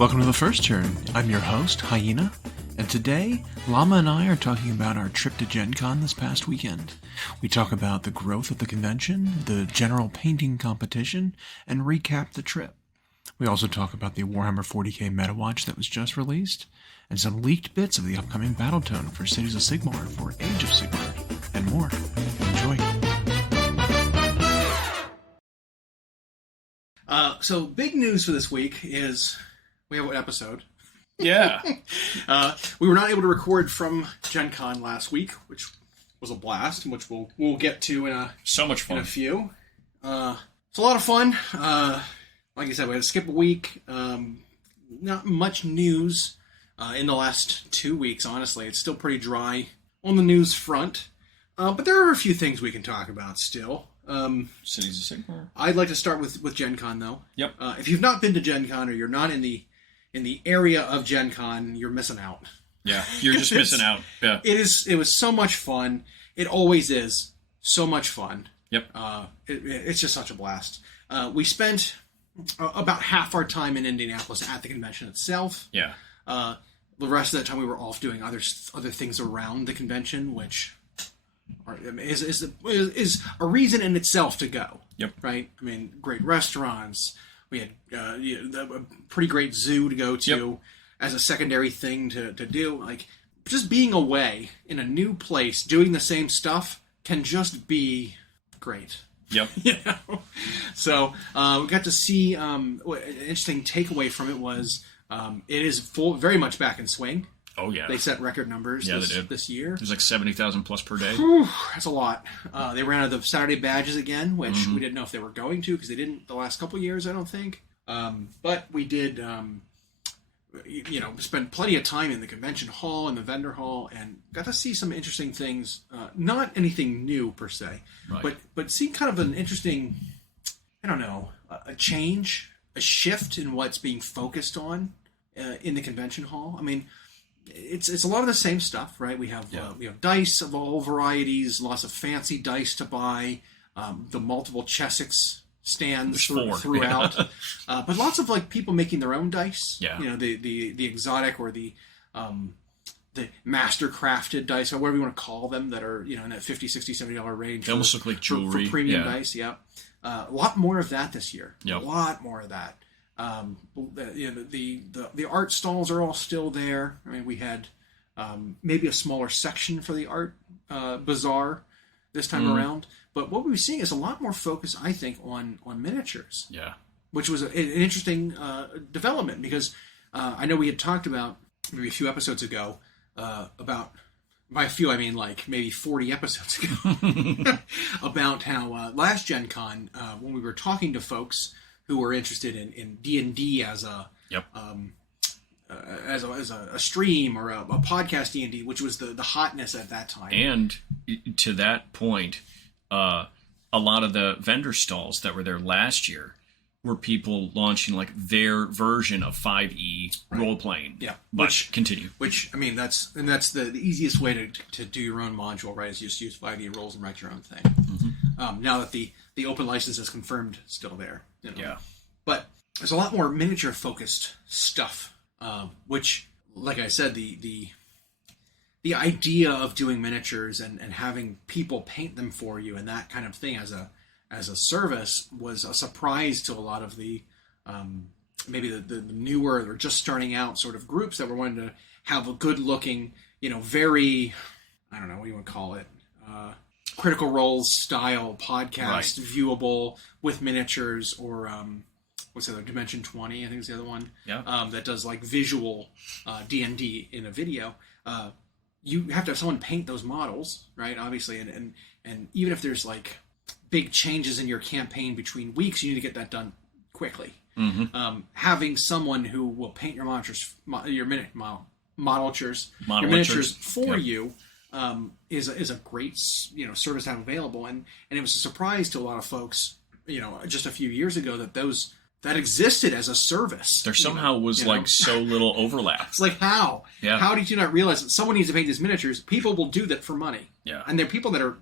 Welcome to The First Turn. I'm your host, Hyena, and today, Llama and I are talking about our trip to GenCon this past weekend. We talk about the growth of the convention, the general painting competition, and recap the trip. We also talk about the Warhammer 40k Metawatch that was just released, and some leaked bits of the upcoming Battletome for Cities of Sigmar for Age of Sigmar, and more. Enjoy. So big news for this week is we have an episode. Yeah. We were not able to record from GenCon last week, which was a blast, which we'll get to in so much fun. In a few. It's a lot of fun. Like I said, we had to skip a week. Not much news in the last 2 weeks, honestly. It's still pretty dry on the news front. But there are a few things we can talk about still. Cities of Sigmar. I'd like to start with GenCon, though. Yep. If you've not been to GenCon or you're not in the area of GenCon, you're missing out. Yeah, you're just missing out. Yeah. It was so much fun. It always is so much fun. Yep. It's just such a blast. We spent about half our time in Indianapolis at the convention itself. Yeah. The rest of that time we were off doing other things around the convention, which is a reason in itself to go. Yep. Right? I mean, great restaurants. We had a pretty great zoo to go to as a secondary thing to do. Like, just being away in a new place, doing the same stuff can just be great. Yep. You know? So we got to see an interesting takeaway from it was it is very much back in swing. Oh, yeah. They set record numbers this year. It was like 70,000 plus per day. Whew, that's a lot. They ran out of the Saturday badges again, which we didn't know if they were going to, because they didn't the last couple of years, I don't think. But we did, spend plenty of time in the convention hall and the vendor hall, and got to see some interesting things. Not anything new, per se, right. but seeing kind of an interesting, I don't know, a change, a shift in what's being focused on in the convention hall. I mean, it's a lot of the same stuff, right? We have dice of all varieties, lots of fancy dice to buy, the multiple Chessex stands throughout, but lots of like people making their own dice. Yeah, you know, the exotic or the master crafted dice, or whatever you want to call them, that are, you know, in that $50, $60, $70 range. They almost look like jewelry for premium dice. Yeah, a lot more of that this year. Yep. A lot more of that. The art stalls are all still there. I mean, we had maybe a smaller section for the art bazaar this time around, but what we were seeing is a lot more focus, I think, on miniatures. Yeah, which was an interesting development, because I know we had talked about maybe a few episodes ago about. By a few, I mean like maybe 40 episodes ago, about how last GenCon, when we were talking to folks who were interested in D&D as a stream or a podcast D&D, which was the hotness at that time. And to that point, a lot of the vendor stalls that were there last year were people launching like their version of 5e role playing. Yeah, continue. Which, I mean, that's the easiest way to do your own module, right? Is just use 5e roles and write your own thing. Mm-hmm. Now that the open license is confirmed, still there. You know? Yeah, but there's a lot more miniature focused stuff, which, like I said, the idea of doing miniatures and having people paint them for you and that kind of thing as a service was a surprise to a lot of the maybe the newer or just starting out sort of groups that were wanting to have a good looking, you know, very, I don't know what you want to call it, Critical Role's style podcast, viewable with miniatures, or what's the other, Dimension 20, I think is the other one. Yeah. That does like visual D&D in a video. You have to have someone paint those models, right? Obviously, and even if there's like big changes in your campaign between weeks, you need to get that done quickly. Mm-hmm. Having someone who will paint your miniatures, your miniatures for you, is a great, you know, service to have available. And it was a surprise to a lot of folks, you know, just a few years ago that existed as a service. There somehow was like so little overlap. It's like, how? Yeah. How did you not realize that someone needs to paint these miniatures? People will do that for money. Yeah. And they're people that are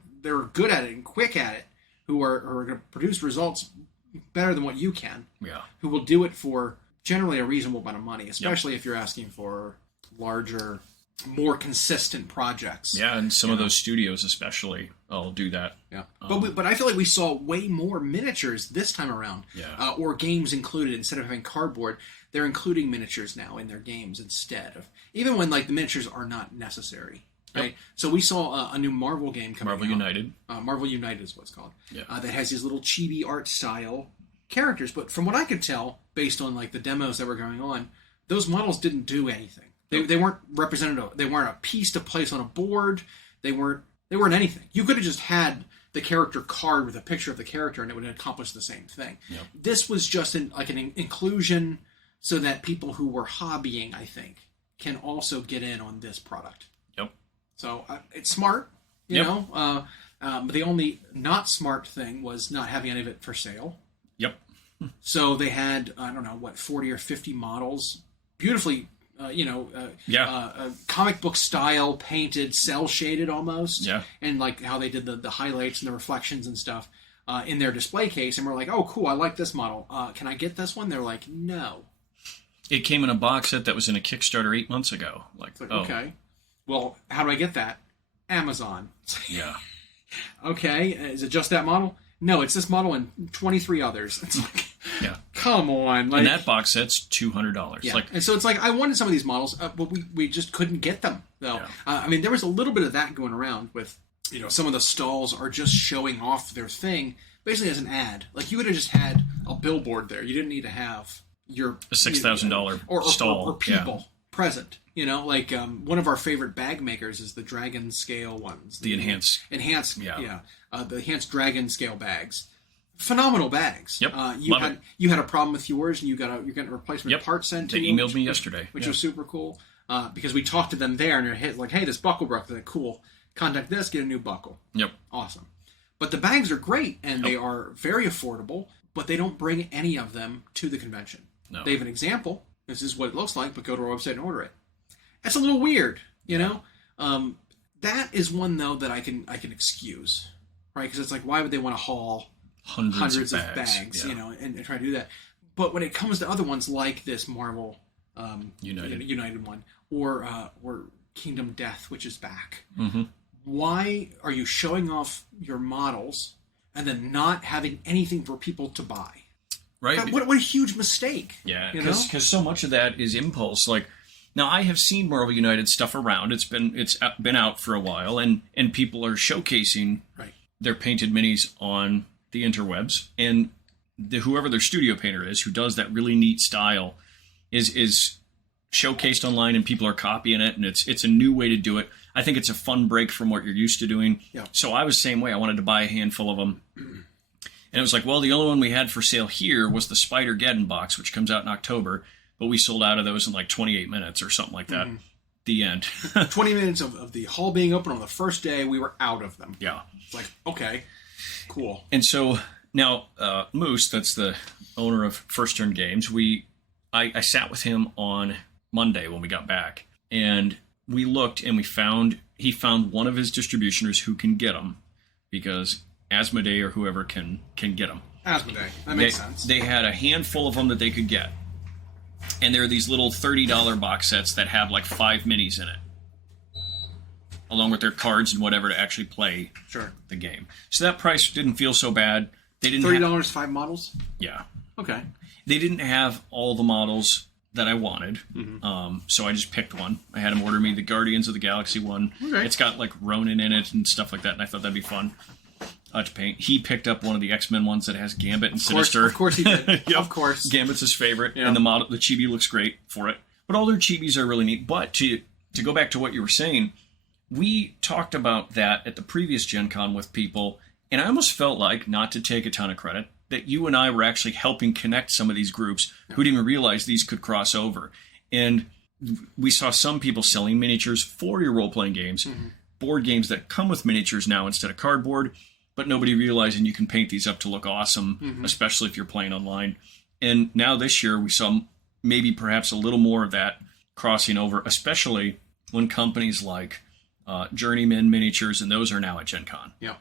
good at it and quick at it, who are going to produce results better than what you can. Yeah. Who will do it for generally a reasonable amount of money, especially if you're asking for larger, more consistent projects. Yeah, and some of those studios especially will do that. Yeah, but I feel like we saw way more miniatures this time around. Yeah. Or games included. Instead of having cardboard, they're including miniatures now in their games instead of, even when like the miniatures are not necessary. Right. Yep. So we saw a new Marvel game coming out. Marvel United. Marvel United is what it's called. Yeah. That has these little chibi art style characters, but from what I could tell, based on like the demos that were going on, those models didn't do anything. They weren't representative. They weren't a piece to place on a board. They weren't anything. You could have just had the character card with a picture of the character, and it would accomplish the same thing. Yep. This was just an inclusion, so that people who were hobbying, I think, can also get in on this product. Yep. So it's smart, you know. But the only not smart thing was not having any of it for sale. Yep. So they had 40 or 50 models, beautifully. Comic book style, painted, cell shaded almost. Yeah. And like how they did the highlights and the reflections and stuff in their display case. And we're like, oh, cool, I like this model. Can I get this one? They're like, no. It came in a box set that was in a Kickstarter 8 months ago. Okay. Well, how do I get that? Amazon. Yeah. Okay. Is it just that model? No, it's this model and 23 others. It's like, come on. Like, and that box set's $200. Yeah. And so it's like, I wanted some of these models, but we just couldn't get them, though. Yeah. There was a little bit of that going around with, some of the stalls are just showing off their thing, basically as an ad. Like, you would have just had a billboard there. You didn't need to have a $6,000 stall. Or people present. One of our favorite bag makers is the dragon scale ones. The enhanced. The enhanced dragon scale bags. Phenomenal bags. Yep. You had a problem with yours, and you're getting a replacement part sent to you. They emailed me yesterday, which was super cool. Because we talked to them there, and they're like, "Hey, this buckle broke." They're like, "Cool, contact this, get a new buckle." Yep. Awesome. But the bags are great, and they are very affordable. But they don't bring any of them to the convention. No. They have an example. This is what it looks like, but go to our website and order it. That's a little weird, know. That is one though that I can excuse, right? Because it's like, why would they want to haul hundreds of bags, and try to do that? But when it comes to other ones like this Marvel United one, or Kingdom Death, which is back, why are you showing off your models and then not having anything for people to buy? Right. God, what a huge mistake. Yeah, because so much of that is impulse. Like, now I have seen Marvel United stuff around. It's been out for a while, and people are showcasing their painted minis on the interwebs, and whoever their studio painter is, who does that really neat style, is showcased online, and people are copying it, and it's a new way to do it. I think it's a fun break from what you're used to doing. Yeah. So I was the same way. I wanted to buy a handful of them. And it was like, well, the only one we had for sale here was the Spider-Geddon box, which comes out in October. But we sold out of those in like 28 minutes or something like that. The end. 20 minutes of the hall being open on the first day, we were out of them. Yeah. It's like, okay, cool. And so now Moose, that's the owner of First Turn Games, I sat with him on Monday when we got back. And we looked and he found one of his distributioners who can get them, because Asmodee or whoever can get them. Asmodee. That makes sense. They had a handful of them that they could get. And there are these little $30 box sets that have like 5 minis in it, along with their cards and whatever to actually play the game. So that price didn't feel so bad. They didn't $30 5 models? Yeah. Okay. They didn't have all the models that I wanted, so I just picked one. I had him order me the Guardians of the Galaxy one. Okay. It's got like Ronin in it and stuff like that, and I thought that'd be fun to paint. He picked up one of the X-Men ones that has Gambit and Sinister. Of course he did. Yep. Of course. Gambit's his favorite, and the chibi looks great for it. But all their chibis are really neat. But to go back to what you were saying, we talked about that at the previous Gen Con with people, and I almost felt like, not to take a ton of credit, that you and I were actually helping connect some of these groups who didn't even realize these could cross over. And we saw some people selling miniatures for your role-playing games, board games that come with miniatures now instead of cardboard, but nobody realizing you can paint these up to look awesome, especially if you're playing online. And now this year we saw maybe perhaps a little more of that crossing over, especially when companies like Journeyman Miniatures, and those are now at Gen Con. Yeah.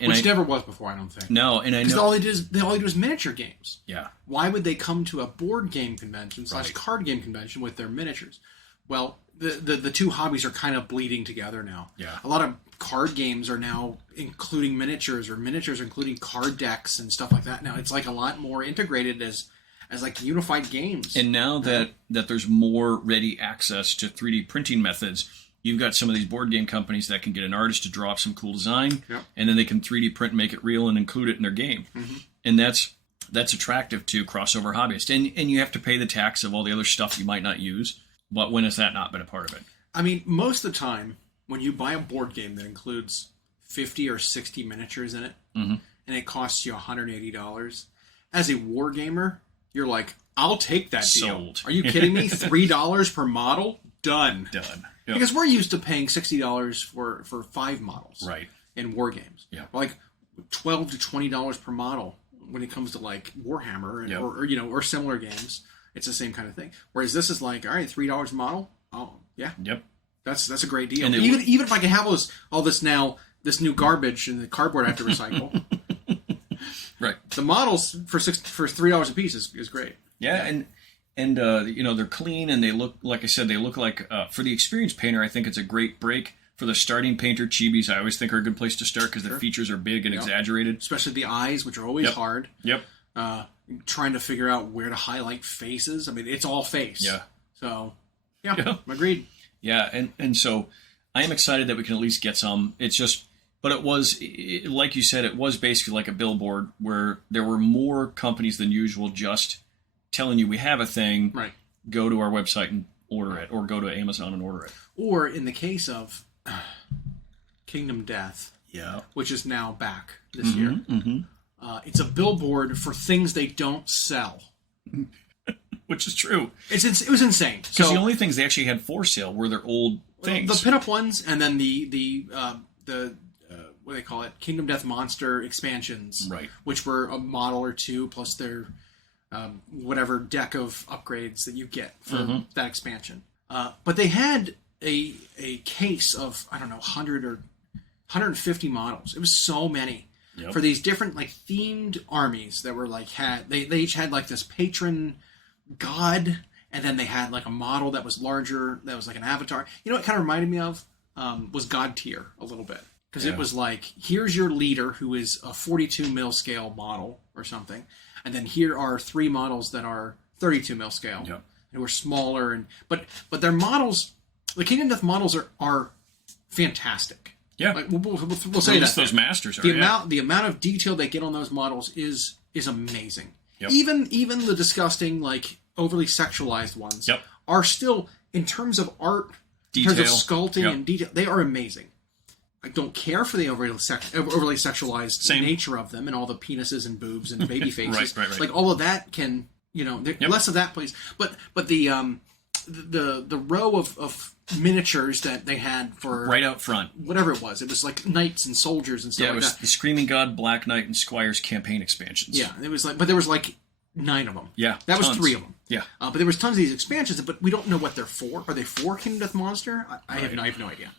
Which never was before, I don't think. No, and I know because all they do is miniature games. Yeah. Why would they come to a board game convention / card game convention with their miniatures? Well, the two hobbies are kind of bleeding together now. Yeah. A lot of card games are now including miniatures, or miniatures are including card decks and stuff like that. Now it's like a lot more integrated as like unified games. And now that there's more ready access to 3D printing methods, you've got some of these board game companies that can get an artist to draw up some cool design, and then they can 3D print, make it real, and include it in their game. Mm-hmm. And that's attractive to crossover hobbyists. And you have to pay the tax of all the other stuff you might not use. But when has that not been a part of it? I mean, most of the time, when you buy a board game that includes 50 or 60 miniatures in it, and it costs you $180, as a war gamer, you're like, I'll take that deal. Sold. Are you kidding me? $3 per model? Done. Yep. Because we're used to paying $60 for 5 models in war games. Yeah. Like $12 to $20 per model when it comes to like Warhammer or similar games. It's the same kind of thing. Whereas this is like, all right, $3 a model. Oh, yeah. Yep. That's a great deal. And even if I can have all this new garbage and the cardboard I have to recycle. Right. The models for $3 a piece is great. Yeah, and they're clean and they look, like I said, like for the experienced painter, I think it's a great break. For the starting painter, chibis I always think are a good place to start because the features are big and exaggerated. Especially the eyes, which are always hard. Yep. Trying to figure out where to highlight faces. I mean, it's all face. Yeah. So, agreed. Yeah, and so I am excited that we can at least get some. It's just, but it was, like you said, it was basically like a billboard where there were more companies than usual just telling you we have a thing. Right. Go to our website and order it, or go to Amazon and order it. Or in the case of Kingdom Death, which is now back this year. Mm-hmm. It's a billboard for things they don't sell. Which is true. It was insane. Because the only things they actually had for sale were their old things. The pinup ones, and then the what do they call it? Kingdom Death Monster expansions. Right. Which were a model or two, plus their whatever deck of upgrades that you get for that expansion. But they had a case of, I don't know, 100 or 150 models. It was so many. Yep. For these different like themed armies that were like they each had like this patron god, and then they had like a model that was larger, that was like an avatar. You know what it kind of reminded me of was God Tier a little bit, because it was like, here's your leader who is a 42 mil scale model or something, and then here are 3 models that are 32 mil scale, who are smaller, but their models, the Kingdom Death models are fantastic. Yeah, like, we'll say that those masters are. The amount of detail they get on those models is amazing. Yep. Even the disgusting, like overly sexualized ones are still, in terms of art, detail. In terms of sculpting and detail, they are amazing. I don't care for the overly sexualized nature of them and all the penises and boobs and baby faces. right. Like all of that can, less of that, please. But the row of miniatures that they had for right out front, whatever it was like knights and soldiers and stuff like that. Yeah, it was the Screaming God, Black Knight, and Squire's campaign expansions. Yeah, it was like, but there was like 9 of them. Yeah, that was 3 of them. Yeah, but there was tons of these expansions, but we don't know what they're for. Are they for Kingdom Death Monster? I have no idea.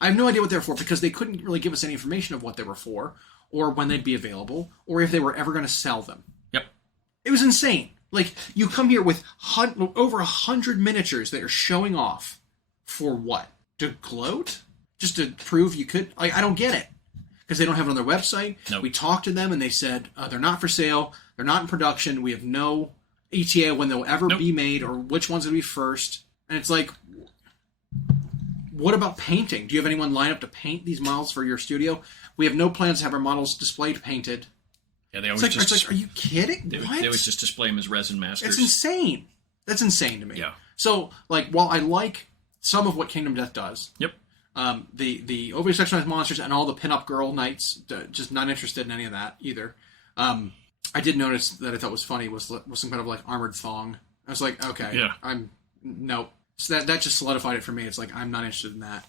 I have no idea what they're for, because they couldn't really give us any information of what they were for, or when they'd be available, or if they were ever going to sell them. Yep, it was insane. Like, you come here with over 100 miniatures that are showing off for what? To gloat? Just to prove you could? I don't get it. Because they don't have it on their website. Nope. We talked to them and they said they're not for sale. They're not in production. We have no ETA when they'll ever be made, or which ones will be first. And it's like, what about painting? Do you have anyone lined up to paint these models for your studio? We have no plans to have our models displayed painted. Yeah, they always it's like, are you kidding? They always just display them as resin masters. It's insane. That's insane to me. Yeah. So, like, while I like some of what Kingdom Death does, the overly sexualized monsters and all the pinup girl knights, just not interested in any of that either. I did notice that I thought was funny was some kind of like armored thong. I was like, okay, nope. So that just solidified it for me. It's like, I'm not interested in that.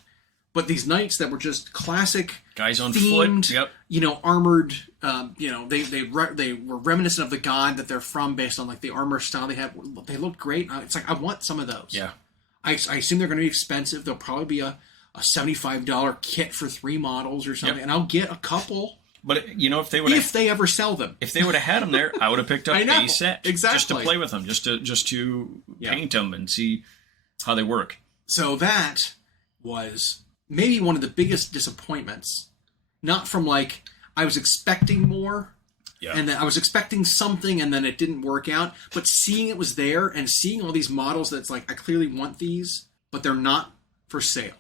But these knights that were just classic guys on themed, foot, armored, they were reminiscent of the god that they're from, based on like the armor style they had. They looked great. It's like, I want some of those. Yeah. I assume they're going to be expensive. There'll probably be a a $75 kit for 3 models or something, and I'll get a couple. But if they ever sell them, if they would have had them there, I would have picked up a set just to play with them, just to paint them and see how they work. So that was maybe one of the biggest disappointments. Not from like I was expecting more, and then I was expecting something, and then it didn't work out. But seeing it was there and seeing all these models, that's like I clearly want these, but they're not for sale,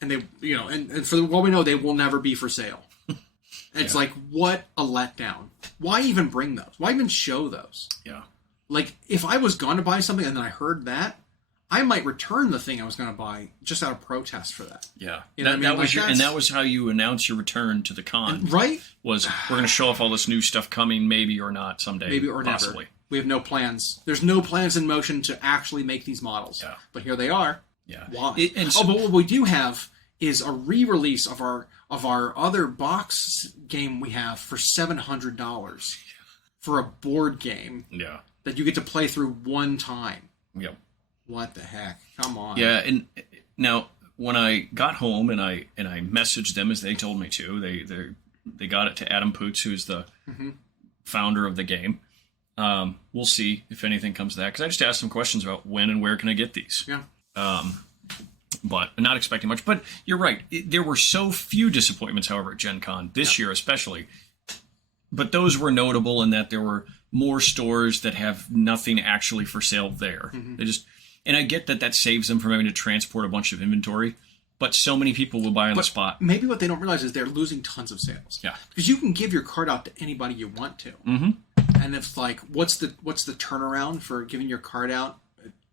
and they and for what we know, they will never be for sale. It's like, what a letdown. Why even bring those? Why even show those? Yeah. Like, if I was going to buy something and then I heard that, I might return the thing I was going to buy just out of protest for that. Yeah. That was how you announce your return to the con. Right? Was, we're going to show off all this new stuff coming, maybe or not someday. Maybe or possibly. Never. We have no plans. There's no plans in motion to actually make these models. Yeah. But here they are. Yeah. Why? But what we do have is a re-release of our other box game we have for $700 for a board game that you get to play through one time. Yep. What the heck? Come on. Yeah, and now when I got home and I messaged them as they told me to, they got it to Adam Poots, who's the founder of the game. We'll see if anything comes of that, because I just asked some questions about when and where can I get these. Yeah. But I'm not expecting much. But you're right. There were so few disappointments, however, at Gen Con, this year especially. But those were notable in that there were more stores that have nothing actually for sale there. They just, and I get that saves them from having to transport a bunch of inventory. But so many people will buy on the spot. Maybe what they don't realize is they're losing tons of sales. Yeah. Because you can give your card out to anybody you want to. And it's like, what's the turnaround for giving your card out?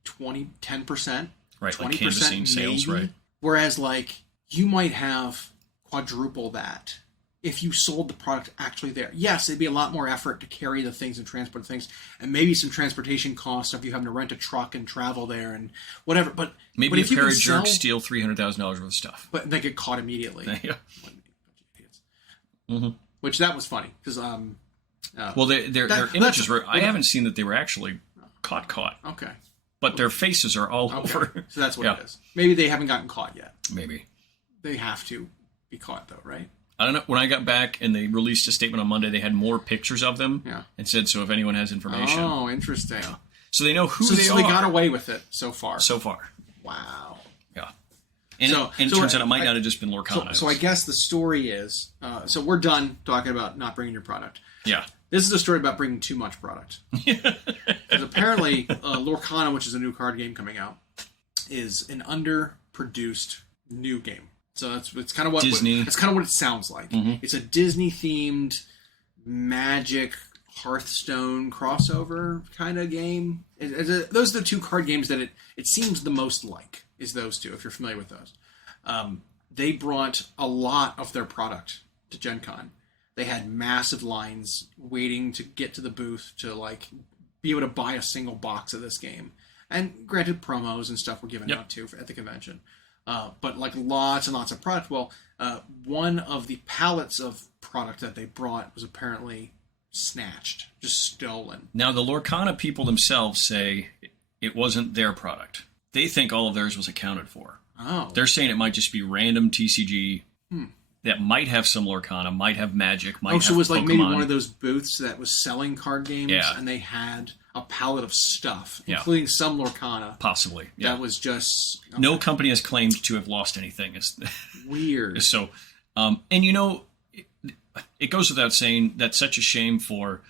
10%? Right, 20% like canvassing sales, maybe. Right. Whereas, like, you might have quadruple that if you sold the product actually there. Yes, it'd be a lot more effort to carry the things and transport the things, and maybe some transportation costs if you having to rent a truck and travel there and whatever. But maybe if a pair of jerks steal $300,000 worth of stuff, but they get caught immediately. Yeah. Which that was funny because well, their images were. I haven't seen that they were actually caught. Okay. But their faces are all over. So that's what it is. Maybe they haven't gotten caught yet. Maybe. They have to be caught, though, right? I don't know. When I got back and they released a statement on Monday, they had more pictures of them and said, so if anyone has information. Oh, interesting. Yeah. So they know who they are. So they got away with it so far. So far. Wow. Yeah. And it turns out it might not have just been Lorcana. So I guess the story is, so we're done talking about not bringing your product. Yeah. This is a story about bringing too much product. Because apparently, Lorcana, which is a new card game coming out, is an underproduced new game. So it's kind of what Disney. It's kind of what it sounds like. It's a Disney-themed Magic Hearthstone crossover kind of game. Those are the two card games that it seems the most like. Is those two? If you're familiar with those, they brought a lot of their product to Gen Con. They had massive lines waiting to get to the booth to like be able to buy a single box of this game. And granted, promos and stuff were given out too at the convention. But like lots and lots of product. Well, one of the pallets of product that they brought was apparently snatched, just stolen. Now, the Lorcana people themselves say it wasn't their product. They think all of theirs was accounted for. Oh. They're saying it might just be random TCG that might have some Lorcana, might have Magic, might have so it was like Pokemon. Maybe one of those booths that was selling card games, and they had a pallet of stuff, including some Lorcana. Possibly. That was just... Okay. No company has claimed to have lost anything. It's weird. So, and it goes without saying that's such a shame for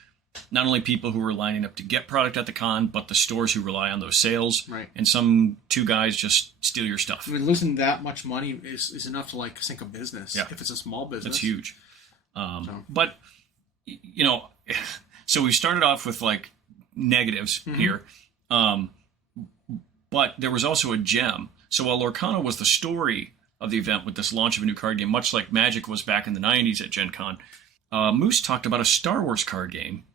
not only people who are lining up to get product at the con, but the stores who rely on those sales. Right. And some two guys just steal your stuff. I mean, losing that much money is enough to like sink a business. Yeah. If it's a small business. That's huge. But, so we started off with like negatives here. But there was also a gem. So while Lorcana was the story of the event with this launch of a new card game, much like Magic was back in the 90s at Gen Con, Moose talked about a Star Wars card game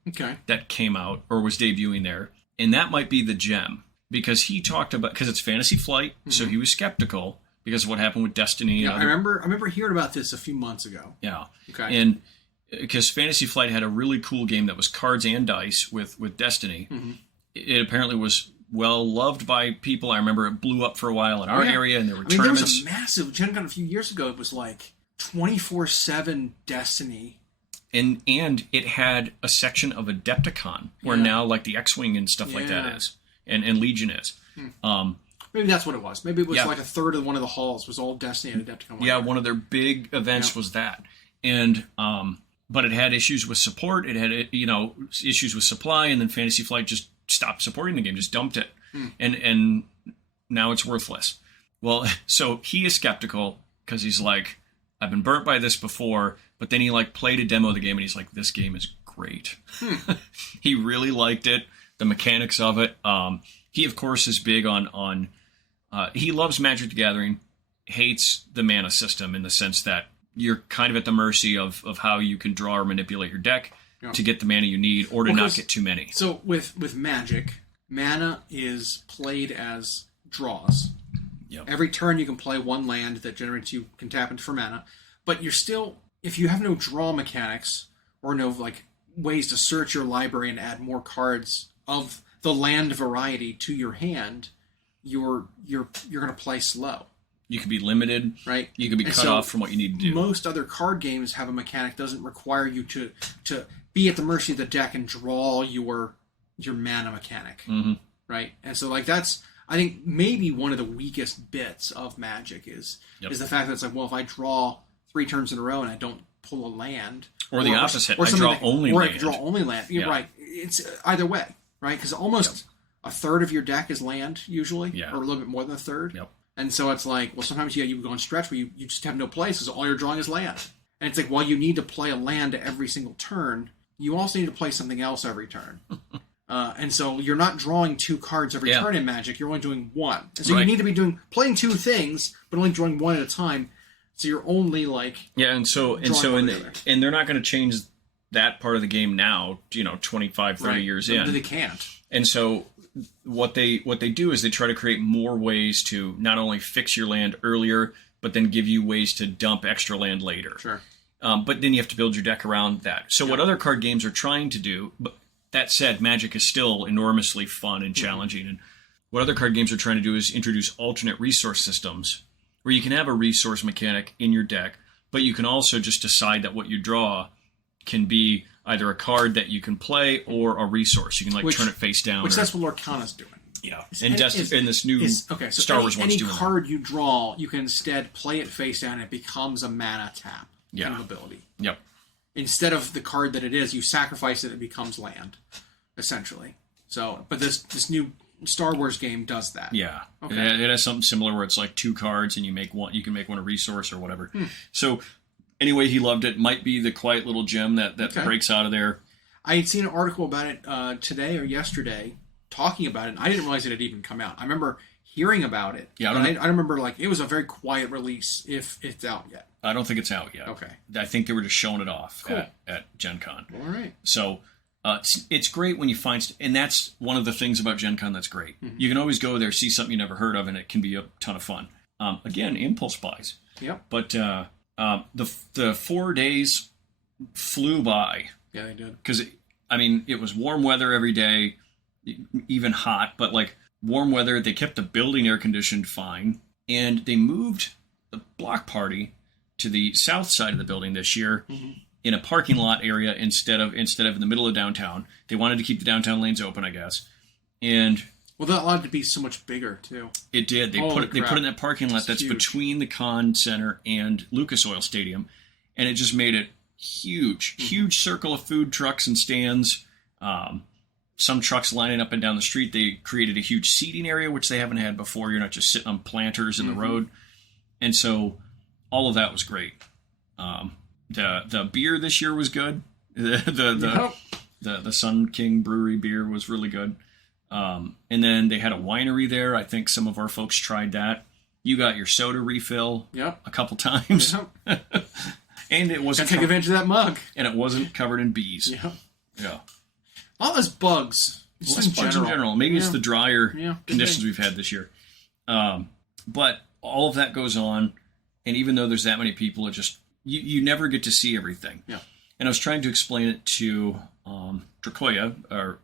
that came out or was debuting there, and that might be the gem because he talked about because it's Fantasy Flight, so he was skeptical because of what happened with Destiny. Yeah, I remember hearing about this a few months ago. Yeah, okay, and because Fantasy Flight had a really cool game that was cards and dice with Destiny. It apparently was well loved by people. I remember it blew up for a while in our area, and there were tournaments. There was a massive GenCon a few years ago. It was like 24/7 Destiny. And it had a section of Adepticon, where now like the X-Wing and stuff like that is, and Legion is. Maybe that's what it was. Maybe it was like a third of one of the halls was all Destiny and Adepticon. Yeah, one of their big events was that. And but it had issues with support. It had issues with supply, and then Fantasy Flight just stopped supporting the game, just dumped it, and now it's worthless. Well, so he is skeptical because he's like, I've been burnt by this before, but then he like played a demo of the game, and he's like, this game is great. He really liked it, the mechanics of it. He of course is big on he loves Magic the Gathering, hates the mana system in the sense that you're kind of at the mercy of how you can draw or manipulate your deck to get the mana you need or to not get too many. So with Magic, mana is played as draws. Yep. Every turn you can play one land that generates you can tap into for mana, but you're still, if you have no draw mechanics or no like ways to search your library and add more cards of the land variety to your hand, you're going to play slow. You could be limited, right? You could be cut off from what you need to do. Most other card games have a mechanic that doesn't require you to be at the mercy of the deck and draw your mana mechanic, right? And so like that's, I think maybe one of the weakest bits of Magic is the fact that it's like, well, if I draw 3 turns in a row and I don't pull a land, or the opposite, I draw only land. Or I draw only land. You're right. It's either way, right? Because almost a third of your deck is land usually, or a little bit more than a third. Yep. And so it's like, well, sometimes you go on stretch where you just have no place because all you're drawing is land. And it's like, well, you need to play a land every single turn. You also need to play something else every turn. And so you're not drawing 2 cards every turn in Magic. You're only doing 1. And so you need to be playing 2 things, but only drawing 1 at a time. So you're only like and they're not going to change that part of the game now. 25, 30 years in. They can't. And so what they do is they try to create more ways to not only fix your land earlier, but then give you ways to dump extra land later. Sure. But then you have to build your deck around that. So what other card games are trying to do, but that said, Magic is still enormously fun and challenging. And what other card games are trying to do is introduce alternate resource systems where you can have a resource mechanic in your deck, but you can also just decide that what you draw can be either a card that you can play or a resource. You can turn it face down. Which that's what Lorcana's doing. Yeah. And this new Star Wars one's doing any card you draw, you can instead play it face down and it becomes a mana tap kind of ability. Yep. Instead of the card that it is, you sacrifice it, it becomes land, essentially. So, but this new Star Wars game does that. Yeah. Okay. It has something similar where it's like 2 cards and you can make one a resource or whatever. So anyway, he loved it. Might be the quiet little gem that breaks out of there. I had seen an article about it today or yesterday talking about it, and I didn't realize it had even come out. I remember hearing about it. Yeah, I remember it was a very quiet release if it's out yet. I don't think it's out yet. Okay. I think they were just showing it off at GenCon. All right. So it's great when you find, and that's one of the things about GenCon that's great. You can always go there, see something you never heard of, and it can be a ton of fun. Again, impulse buys. Yep. But the 4 days flew by. Yeah, they did. Because, it was warm weather every day, even hot, but warm weather. They kept the building air conditioned fine, and they moved the block party to the south side of the building this year in a parking lot area instead of in the middle of downtown. They wanted to keep the downtown lanes open, I guess. And well, that allowed it to be so much bigger too. It did. They put it in that parking lot that's between the con center and Lucas Oil Stadium, and it just made it huge. Huge circle of food trucks and stands. Some trucks lining up and down the street. They created a huge seating area, which they haven't had before. You're not just sitting on planters in the road. And so all of that was great. The beer this year was good. The Sun King Brewery beer was really good. And then they had a winery there. I think some of our folks tried that. You got your soda refill a couple times. And it wasn't take advantage of that mug. And it wasn't covered in bees. Yeah. All those bugs. Less bugs in general. Maybe it's the drier conditions we've had this year. But all of that goes on, and even though there's that many people, it just you never get to see everything. Yeah. And I was trying to explain it to Trickle, or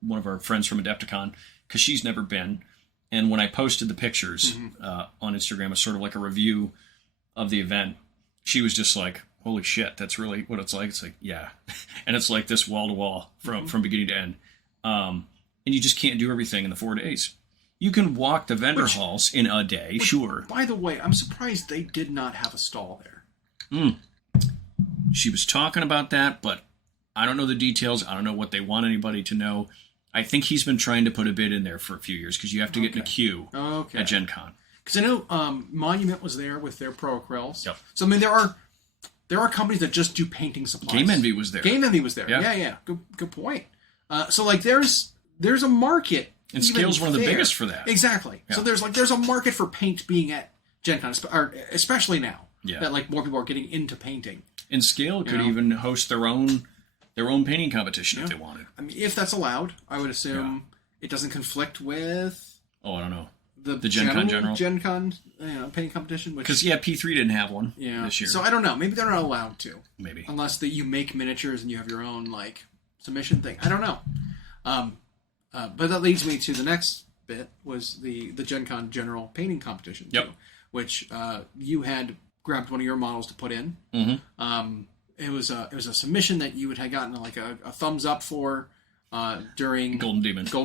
one of our friends from Adepticon, because she's never been. And when I posted the pictures on Instagram as sort of like a review of the event, she was just like, holy shit, that's really what it's like. It's like, yeah. And it's like this wall to wall from beginning to end. And you just can't do everything in the 4 days. You can walk the vendor halls in a day, sure. By the way, I'm surprised they did not have a stall there. She was talking about that, but I don't know the details. I don't know what they want anybody to know. I think he's been trying to put a bid in there for a few years because you have to get in a queue at Gen Con. Because I know Monument was there with their Pro Acryls. Yep. So I mean, there are companies that just do painting supplies. Game Envy was there. Yeah. Good point. So like there's a market. And Scale's one of the biggest for that. Exactly. Yeah. So there's a market for paint being at Gen Con, especially now. Yeah. That like more people are getting into painting. And Scale could even host their own painting competition if they wanted. I mean, if that's allowed, I would assume it doesn't conflict with. Oh, I don't know. The GenCon General. GenCon painting competition. Because P3 didn't have one this year. So I don't know. Maybe they're not allowed to. Maybe. Unless that you make miniatures and you have your own like submission thing. I don't know. But that leads me to the next bit was the GenCon General painting competition. Yep. Too, which you had grabbed one of your models to put in. Mm-hmm. It was a submission that you had gotten like a thumbs up for during Golden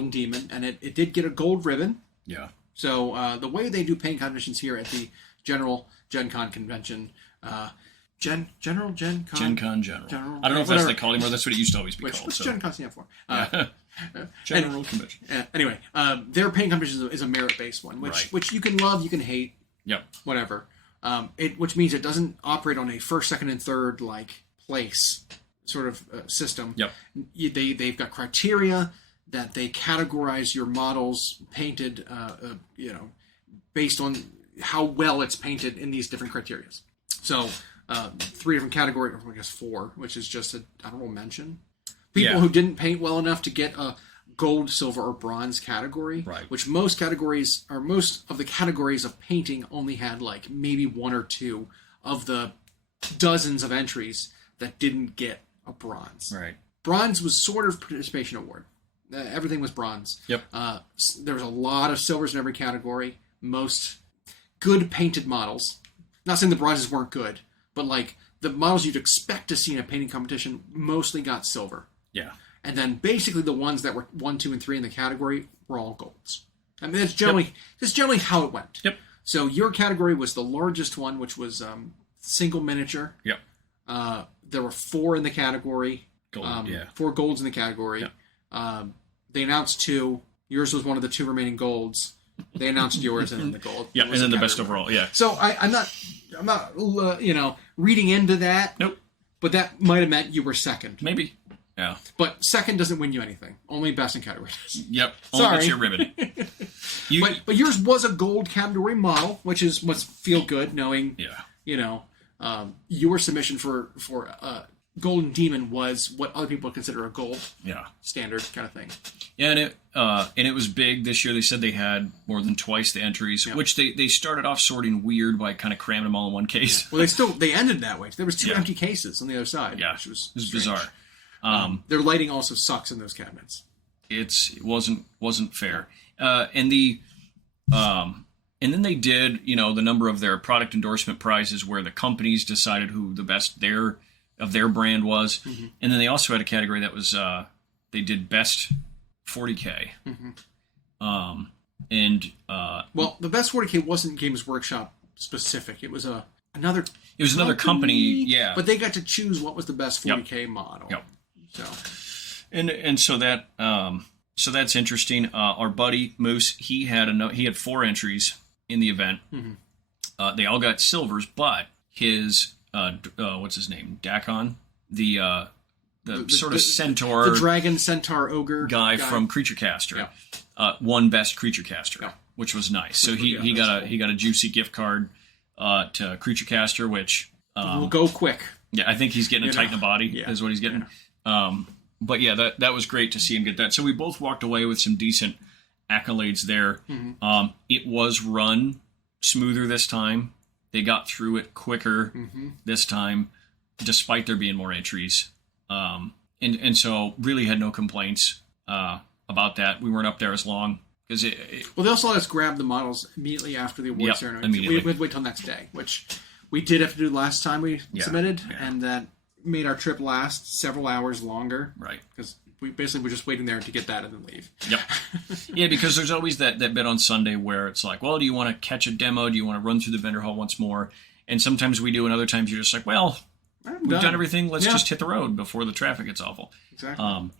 Demon, and it did get a gold ribbon. Yeah. So the way they do paint competitions here at the General GenCon convention, GenCon General. I don't know if that's what they call it anymore. That's what it used to always be called. What's so. GenCon stand for? General Convention. Anyway, their paint competition is a merit-based one, which you can love, you can hate. Yep. Whatever. Which means it doesn't operate on a first, second, and third like place sort of system. Yep. They've got criteria that they categorize your models painted, based on how well it's painted in these different criteria. So 3 different categories, or I guess 4, which is just an honorable mention. People who didn't paint well enough to get a gold, silver, or bronze category, which most of the categories of painting only had like maybe 1 or 2 of the dozens of entries that didn't get a bronze. Right. Bronze was sort of participation award. Everything was bronze. Yep. There was a lot of silvers in every category. Most good painted models. Not saying the bronzes weren't good, but like the models you'd expect to see in a painting competition mostly got silver. Yeah. And then basically the ones that were 1, 2, and 3 in the category were all golds. I mean, that's generally how it went. Yep. So your category was the largest one, which was single miniature. Yep. There were 4 in the category. 4 golds in the category. Yep. They announced 2. Yours was one of the 2 remaining golds. They announced yours and then the gold. Yeah, and then the best overall. Yeah. So I'm not reading into that. Nope. But that might have meant you were second. Maybe. Yeah. But second doesn't win you anything. Only best in category does. Yep. Only gets your ribbon. But yours was a gold category model, which must feel good knowing. Yeah. Your submission for Golden Demon was what other people consider a gold. Yeah. Standard kind of thing. Yeah, and it was big this year. They said they had more than twice the entries, which they started off sorting weird by kind of cramming them all in one case. Yeah. Well, they ended that way. There was 2 empty cases on the other side. Yeah, which was bizarre. Their lighting also sucks in those cabinets. It wasn't fair. And then they did the number of their product endorsement prizes where the companies decided who the best of their brand was, and then they also had a category that was they did best 40K. Well, the best 40K wasn't Games Workshop specific. It was another company, yeah. But they got to choose what was the best 40K model. Yep. So, and so that so that's interesting. Our buddy Moose, he had 4 entries in the event. They all got silvers, but his what's his name? Dakon, the sort of centaur, the dragon centaur ogre guy from Creature Caster, won best Creature Caster, which was nice. So he got a juicy gift card to Creature Caster, which will go quick. Yeah, I think he's getting a Titan of Body is what he's getting. But yeah, that was great to see him get that. So we both walked away with some decent accolades there. It was run smoother this time. They got through it quicker this time, despite there being more entries. And so really had no complaints about that. We weren't up there as long because well, they also let us grab the models immediately after the award ceremony. Immediately. We had to wait till next day, which we did have to do last time we submitted, and that made our trip last several hours longer. Right. Because we basically were just waiting there to get that and then leave. Yep. Yeah, because there's always that bit on Sunday where it's like, well, do you want to catch a demo? Do you want to run through the vendor hall once more? And sometimes we do, and other times you're just like, well, we've done everything. Let's just hit the road before the traffic gets awful. Exactly.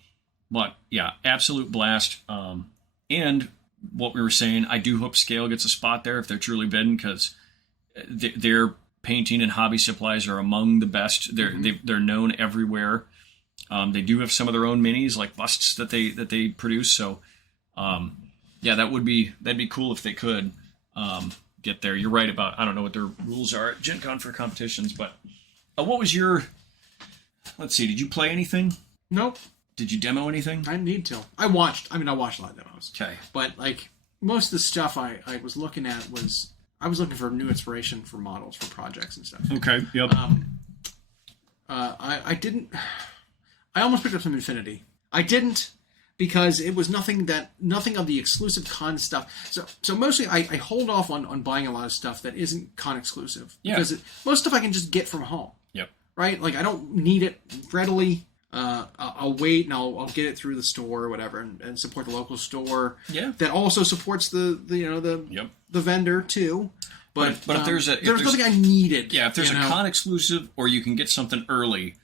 But yeah, absolute blast. And what we were saying, I do hope Scale gets a spot there if they're truly bidding, because their painting and hobby supplies are among the best. They're known everywhere. They do have some of their own minis, like busts that they produce. So, that'd be cool if they could get there. You're right about, I don't know what their rules are at Gen Con for competitions, but what was your? Let's see. Did you play anything? Nope. Did you demo anything? I need to. I watched a lot of demos. Okay. But like most of the stuff I was looking at I was looking for new inspiration for models for projects and stuff. Okay. Yep. I didn't. I almost picked up some Infinity. I didn't because it was nothing of the exclusive con stuff. So mostly I hold off on buying a lot of stuff that isn't con exclusive. Yeah. Because most stuff I can just get from home. Yep. Right? Like I don't need it readily. I'll wait and I'll get it through the store or whatever and support the local store. Yeah. That also supports the vendor too. But if there's nothing I needed. Yeah, if there's a con exclusive or you can get something early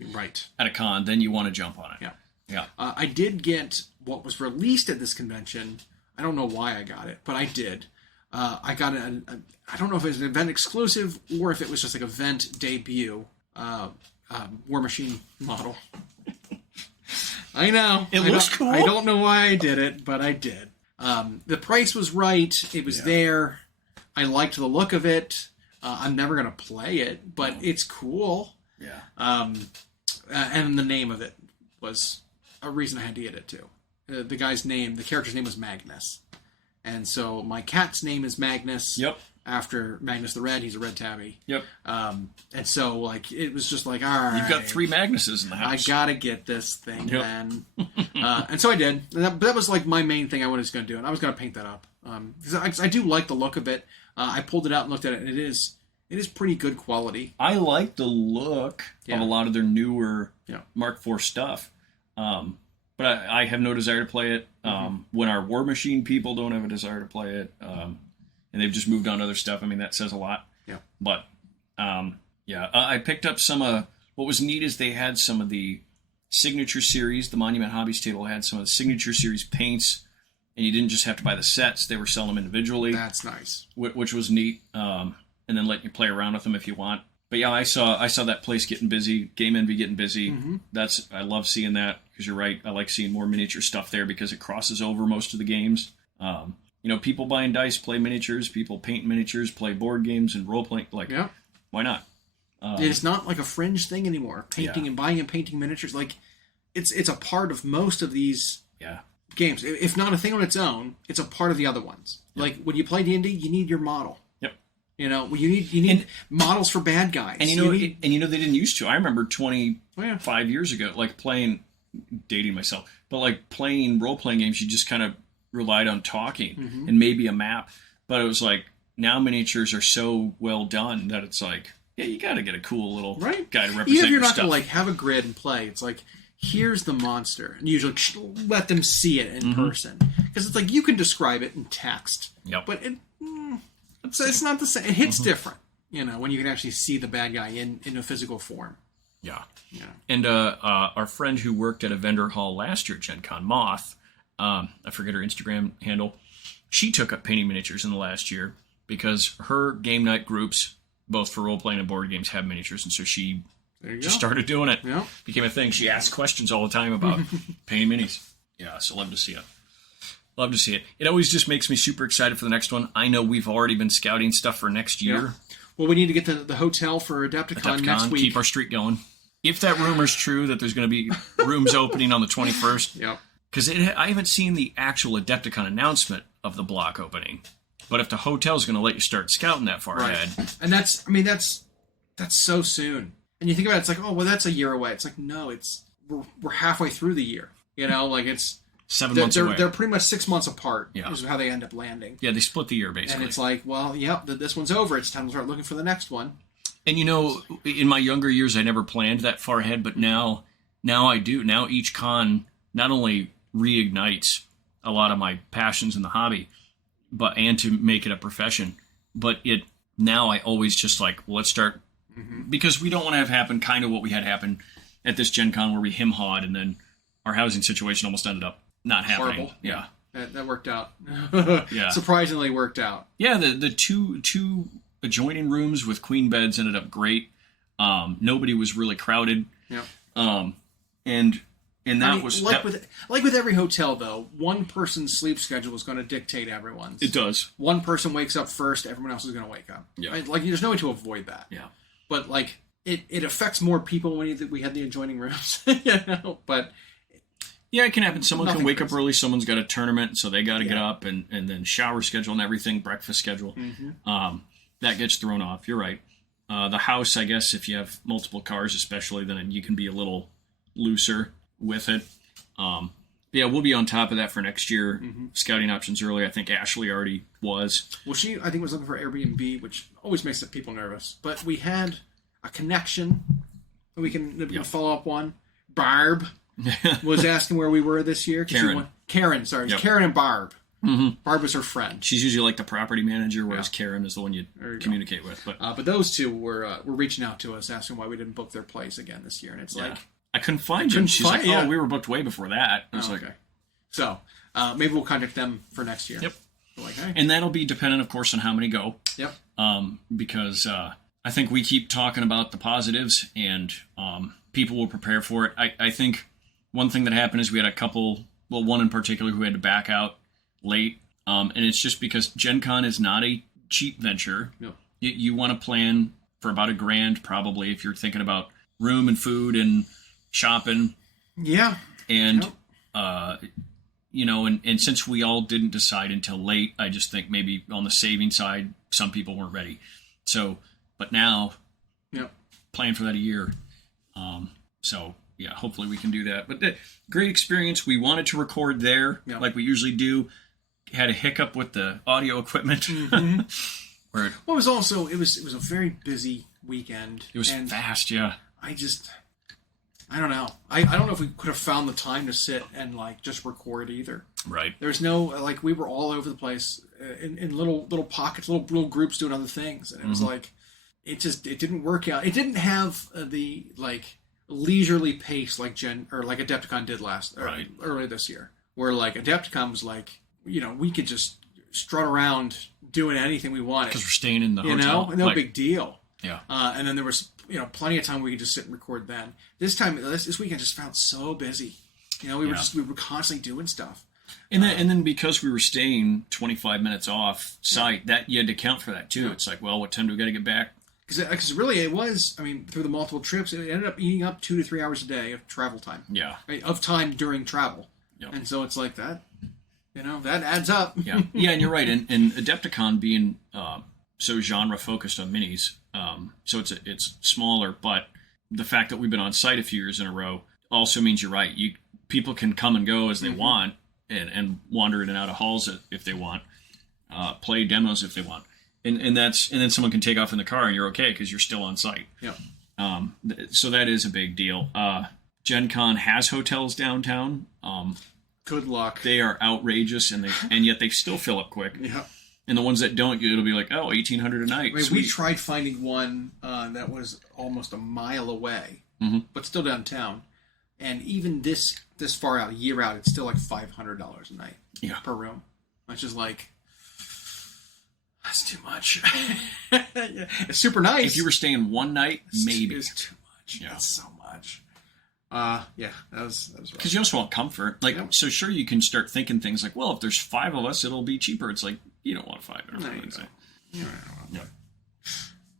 at a con, then you want to jump on it. Yeah. Yeah. I did get what was released at this convention. I don't know why I got it, but I did. I got I don't know if it was an event exclusive or if it was just like event debut War Machine model. I know. It looks cool. I don't know why I did it, but I did. The price was right. It was there. I liked the look of it. I'm never going to play it, but it's cool. Yeah. And the name of it was a reason I had to get it too. The character's name was Magnus. And so my cat's name is Magnus. Yep. After Magnus the Red, he's a red tabby. Yep. And so, like, it was just like, all right. You've got 3 Magnuses in the house. I gotta get this thing then. And so I did. And that was, like, my main thing I was going to do. And I was going to paint that up. Because I do like the look of it. I pulled it out and looked at it, and it is pretty good quality. I like the look of a lot of their newer Mark IV stuff. But I have no desire to play it. When our War Machine people don't have a desire to play it, and they've just moved on to other stuff, I mean, that says a lot. Yeah. But, I picked up some what was neat is they had some of the signature series. The Monument Hobbies table had some of the signature series paints, and you didn't just have to buy the sets. They were selling them individually. That's nice. Which was neat. And then letting you play around with them if you want. But yeah, I saw that place getting busy, Game Envy getting busy. Mm-hmm. I love seeing that, because you're right. I like seeing more miniature stuff there because it crosses over most of the games. People buying dice, play miniatures. People paint miniatures, play board games and role playing. Like, why not? It's not like a fringe thing anymore. Painting and buying and painting miniatures, like it's a part of most of these games. If not a thing on its own, it's a part of the other ones. Yep. Like when you play D&D, you need your model. Yep. You need models for bad guys. And they didn't used to. I remember 25 years ago, like dating myself, but like playing role playing games, you just kind of relied on talking and maybe a map. But it was like now miniatures are so well done that it's like, you got to get a cool little guy to represent. Even if you're not going to like have a grid and play, it's like, here's the monster, and usually let them see it in person, because it's like you can describe it in text, but it's not the same. It hits different, when you can actually see the bad guy in a physical form. Yeah. And our friend who worked at a vendor hall last year at Gen Con, Moth, I forget her Instagram handle, she took up painting miniatures in the last year because her game night groups, both for role playing and board games, have miniatures, and so she just started doing it. Yeah. Became a thing. She asked questions all the time about painting minis. Yeah, so love to see it. Love to see it. It always just makes me super excited for the next one. I know we've already been scouting stuff for next year. Yeah. Well, we need to get the hotel for Adepticon next week. Keep our streak going. If that rumor's true that there's going to be rooms opening on the 21st. Yeah. Because I haven't seen the actual Adepticon announcement of the block opening. But if the hotel's going to let you start scouting that far ahead. And that's so soon. And you think about it, it's like, oh, well, that's a year away. It's like, no, we're halfway through the year. Like 7 months away. They're pretty much 6 months apart. Yeah. Is how they end up landing. Yeah, they split the year basically. And it's like, well, this one's over. It's time to start looking for the next one. And in my younger years, I never planned that far ahead, but now I do. Now each con not only reignites a lot of my passions in the hobby, and to make it a profession, but now I always just like, well, let's start, because we don't want to have happen kind of what we had happen at this Gen Con where we him-hawed and then our housing situation almost ended up not happening. Horrible. Yeah. That worked out. Yeah. Surprisingly worked out. Yeah, the two adjoining rooms with queen beds ended up great. Nobody was really crowded. Yeah. And that was with every hotel though, one person's sleep schedule is going to dictate everyone's. It does. One person wakes up first, everyone else is going to wake up. Yeah. Right? Like there's no way to avoid that. Yeah. But like it affects more people when we had the adjoining rooms. But yeah, it can happen. Someone can wake crazy. up early. Someone's got a tournament, so they got to get up and then shower schedule and everything, breakfast schedule. That gets thrown off. You're right. The house, I guess, if you have multiple cars, especially, then you can be a little looser with it. Yeah, we'll be on top of that for next year. Scouting options early. I think Ashley already was. Well, she, I think, was looking for Airbnb, which always makes the people nervous. But we had a connection that we can follow up on. Barb was asking where we were this year. Karen, sorry. Yep. Karen and Barb. Barb was her friend. She's usually like the property manager, whereas Karen is the one you communicate with. But those two were reaching out to us, asking why we didn't book their place again this year. And it's like... I couldn't find you. She's like, oh, we were booked way before that. I was like, okay. So, maybe we'll contact them for next year. Yep. We're like, hey. And that'll be dependent, of course, on how many go. Yep. Because I think we keep talking about the positives, and people will prepare for it. I think one thing that happened is we had one in particular who had to back out late. And it's just because Gen Con is not a cheap venture. Yep. You want to plan for about $1,000 probably if you're thinking about room and food and shopping. Yeah. And, and since we all didn't decide until late, I just think maybe on the saving side, some people weren't ready. So, but now, plan for that a year. Hopefully we can do that. But great experience. We wanted to record there like we usually do. Had a hiccup with the audio equipment. Well, it was also, it was a very busy weekend. It was fast, yeah. I don't know. I don't know if we could have found the time to sit and just record either. Right. There's no we were all over the place in little pockets, little groups doing other things, and it was it didn't work out. It didn't have the leisurely pace like Adepticon did earlier this year, where Adepticon was we could just strut around doing anything we wanted because we're staying in the hotel. No big deal. Yeah. And then there was plenty of time we could just sit and record then. This weekend just felt so busy. We were constantly doing stuff. And then because we were staying 25 minutes off site, that you had to account for that too. Yeah. It's like, well, what time do we got to get back? Because really it was, through the multiple trips, it ended up eating up 2 to 3 hours a day of travel time. Yeah. Right, of time during travel. Yep. And so it's like that, that adds up. Yeah. Yeah, and you're right. And Adepticon being so genre focused on minis, so it's smaller, but the fact that we've been on site a few years in a row also means you're right. People can come and go as they want and wander in and out of halls if they want, play demos if they want. And then someone can take off in the car and you're okay because you're still on site. Yeah. So that is a big deal. Gen Con has hotels downtown. Good luck. They are outrageous and yet they still fill up quick. Yeah. And the ones that don't, it'll be like, $1,800 a night. We tried finding one that was almost a mile away, but still downtown. And even this far out, year out, it's still $500 a night per room, which is that's too much. It's super nice. If you were staying one night, maybe. It's too much. Yeah. That's so much. That was right. Because you also want comfort. So sure, you can start thinking things like, well, if there's 5 of us, it'll be cheaper. It's like, you don't want 5 in a room.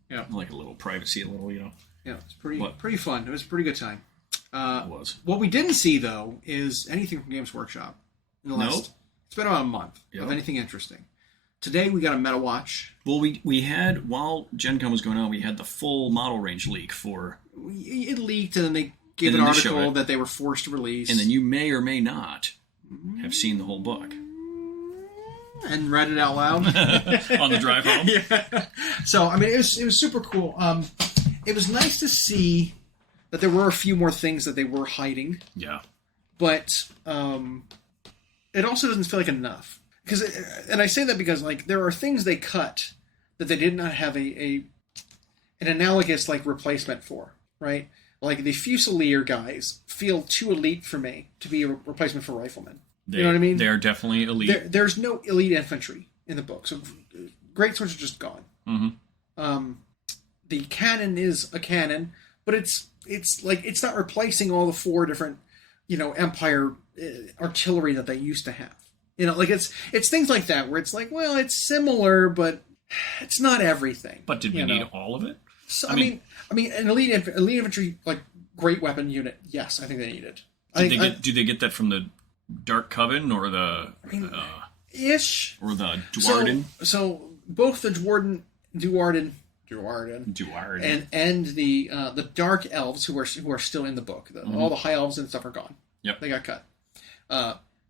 Yeah. Like a little privacy, a little, Yeah, it's pretty fun. It was a pretty good time. It was. What we didn't see, though, is anything from Games Workshop. It's been about a month of anything interesting. Today we got a Metawatch. Well, we had, while Gen Con was going on, we had the full model range leak for... It leaked, and then they gave an article that they were forced to release. And then you may or may not have seen the whole book. And read it out loud. On the drive home? Yeah. So, I mean, it was super cool. It was nice to see that there were a few more things that they were hiding. Yeah. But it also doesn't feel like enough. And I say that because, like, there are things they cut that they did not have an analogous, like, replacement for, right? Like, the Fusilier guys feel too elite for me to be a replacement for riflemen. You know what I mean? They're definitely elite. There's no elite infantry in the book, so greatswords are just gone. Mm-hmm. The cannon is a cannon, but it's like it's not replacing all the 4 different, Empire artillery that they used to have. Like it's things like that where it's like, well, it's similar, but it's not everything. But did we need all of it? So, I mean, an elite infantry like great weapon unit. Yes, I think they need it. Did they get that from the Dark Coven or the ish or the Duarden? So both the Duarden and the Dark Elves who are still in the book. All the High Elves and stuff are gone. Yep, they got cut.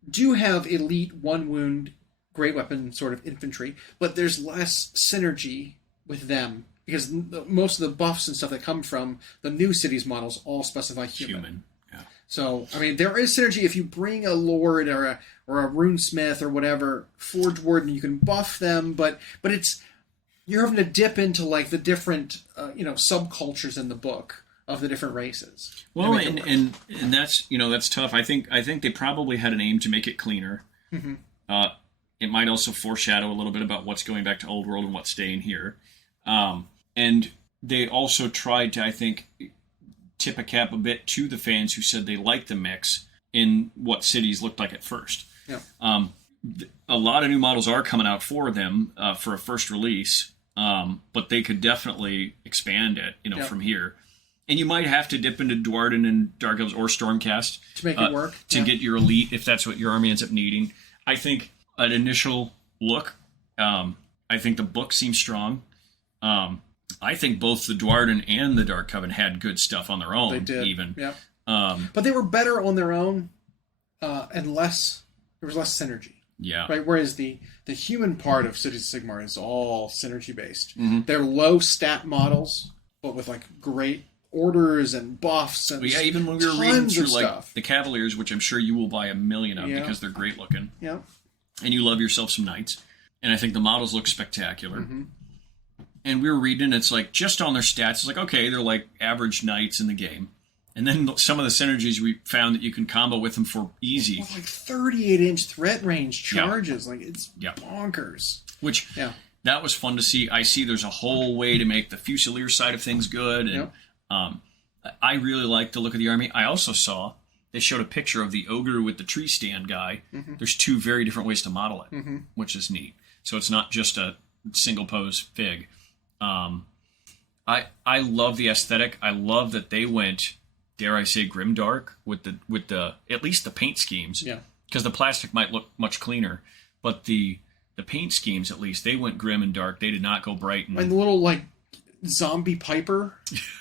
Do have elite 1 wound great weapon sort of infantry, but there's less synergy with them because most of the buffs and stuff that come from the new cities models all specify human. Yeah. So, I mean, there is synergy if you bring a Lord or a Runesmith or whatever for Duarden, you can buff them, but it's you're having to dip into like the different subcultures in the book of the different races. Well, and that's tough. I think they probably had an aim to make it cleaner. Mm-hmm. It might also foreshadow a little bit about what's going back to Old World and what's staying here. And they also tried to, I think, tip a cap a bit to the fans who said they liked the mix in what cities looked like at first. Yeah. A lot of new models are coming out for them for a first release, but they could definitely expand it, from here. And you might have to dip into Duarden and Dark Elves or Stormcast to make it work to get your elite if that's what your army ends up needing. I think an initial look, I think the book seems strong. I think both the Duarden and the Dark Coven had good stuff on their own. They did, even. Yeah. But they were better on their own, and there was less synergy. Yeah. Right. Whereas the human part of Cities of Sigmar is all synergy based. Mm-hmm. They're low stat models, but with like great orders and buffs and even when we were reading through like stuff. the Cavaliers, which I'm sure you will buy a million of because they're great looking. Yeah. And you love yourself some knights, and I think the models look spectacular. Mm-hmm. And we were reading, it's like just on their stats, it's like okay, they're like average knights in the game. And then some of the synergies we found that you can combo with them for easy. Well, like 38-inch threat range charges. Yeah. Like, it's bonkers. Which, that was fun to see. I see there's a whole way to make the Fusilier side of things good. And I really like the look of the army. I also saw, they showed a picture of the ogre with the tree stand guy. Mm-hmm. There's 2 very different ways to model it, which is neat. So it's not just a single pose fig. I love the aesthetic. I love that they went... dare I say, grimdark with the at least the paint schemes. Yeah. Because the plastic might look much cleaner, but the paint schemes at least they went grim and dark. They did not go bright and the little like zombie Piper.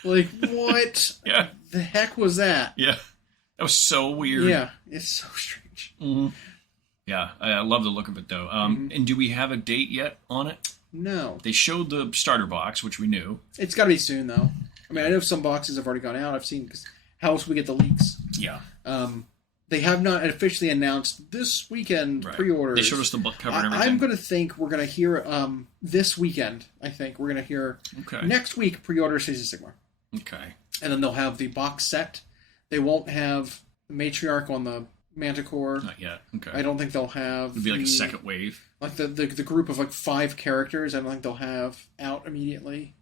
Like what? Yeah. The heck was that? Yeah. That was so weird. Yeah. It's so strange. Mm-hmm. Yeah, I love the look of it though. And do we have a date yet on it? No. They showed the starter box, which we knew. It's got to be soon though. I mean, I know some boxes have already gone out. I've seen because. How else we get the leaks? Yeah. They have not officially announced this weekend pre-orders. They showed us the book cover and everything. I'm going to think we're going to hear this weekend. I think we're going to hear next week pre-order Cities of Sigmar. Okay. And then they'll have the box set. They won't have the Matriarch on the Manticore. Not yet. Okay. I don't think they'll have. It'll be like a second wave. Like the group of like 5 characters. I don't think they'll have out immediately.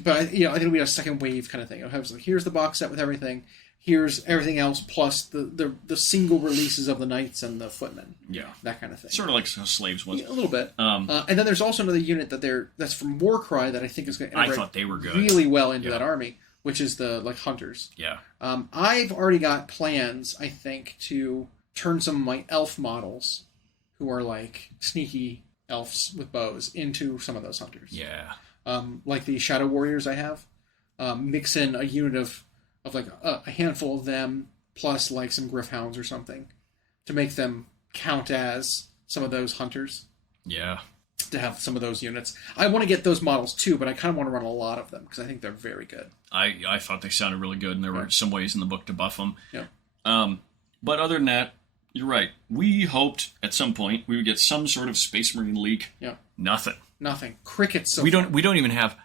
But I think it'll be a second wave kind of thing. It'll have like, here's the box set with everything. Here's everything else plus the single releases of the Knights and the Footmen. Yeah, that kind of thing. Sort of like how Slaves was. Yeah, a little bit. And then there's also another unit that's from Warcry that I think is going to integrate I thought they were good. Really well into that army, which is the like Hunters. Yeah. I've already got plans, I think, to turn some of my elf models, who are like sneaky elves with bows, into some of those Hunters. Yeah. Like the Shadow Warriors I have, mix in a unit of like a handful of them plus like some Griffhounds or something, to make them count as some of those hunters. Yeah. To have some of those units. I want to get those models too, but I kind of want to run a lot of them because I think they're very good. I thought they sounded really good, and there were some ways in the book to buff them. Yeah. But other than that, you're right. We hoped at some point we would get some sort of Space Marine leak. Yeah. Nothing. Crickets. We don't even have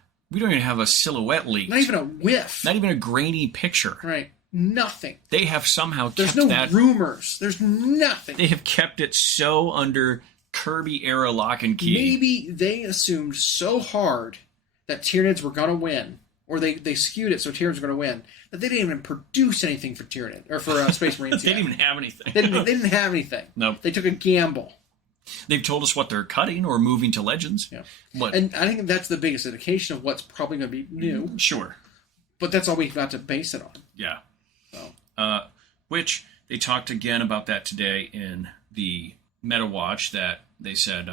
a silhouette leak. Not even a whiff. Not even a grainy picture. Right. Nothing. They have somehow There's kept no rumors. There's nothing. They have kept it so under Kirby era lock and key. Maybe they assumed so hard that Tyranids were going to win, or they skewed it so Tyranids were going to win, that they didn't even produce anything for Tyranid or for Space Marines. They didn't even have anything. They didn't have anything. Nope. They took a gamble. They've told us what they're cutting or moving to Legends. Yeah. But, and I think that's the biggest indication of what's probably going to be new. Sure. But that's all we've got to base it on. Yeah. So. Which they talked again about that today in the Metawatch, that they said,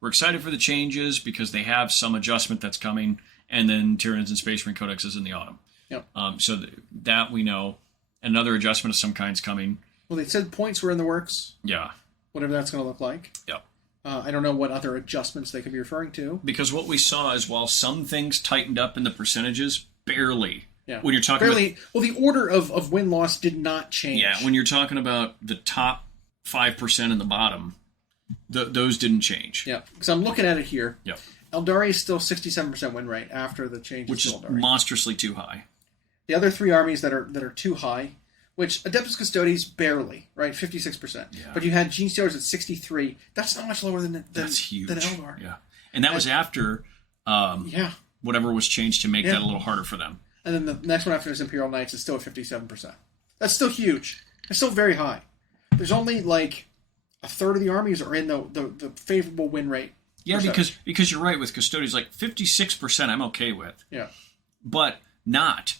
we're excited for the changes because they have some adjustment that's coming, and then Tyranids and Space Marine Codex is in the autumn. Yep. So that we know. Another adjustment of some kind's coming. Well, they said points were in the works. Yeah. Whatever that's going to look like. Yep. I don't know what other adjustments they could be referring to. Because what we saw is, while some things tightened up in the percentages, barely. Yeah. When you're talking well, the order of win-loss did not change. Yeah, when you're talking about the top 5% and the bottom, those didn't change. Yeah, because I'm looking at it here. Yep. Eldari is still 67% win rate after the changes which to is Eldari. monstrously too high. The other three armies that are too high, which Adeptus Custodes barely, right, 56%. Yeah. But you had Gene Stealers at 63. That's not much lower than That's huge. Than Eldar. Yeah, and that was after whatever was changed to make that a little harder for them. And then the next one after is Imperial Knights is still at 57%. That's still huge. It's still very high. There's only like a third of the armies are in the favorable win rate. Yeah, because you're right with Custodes, like 56% I'm okay with. Yeah. But not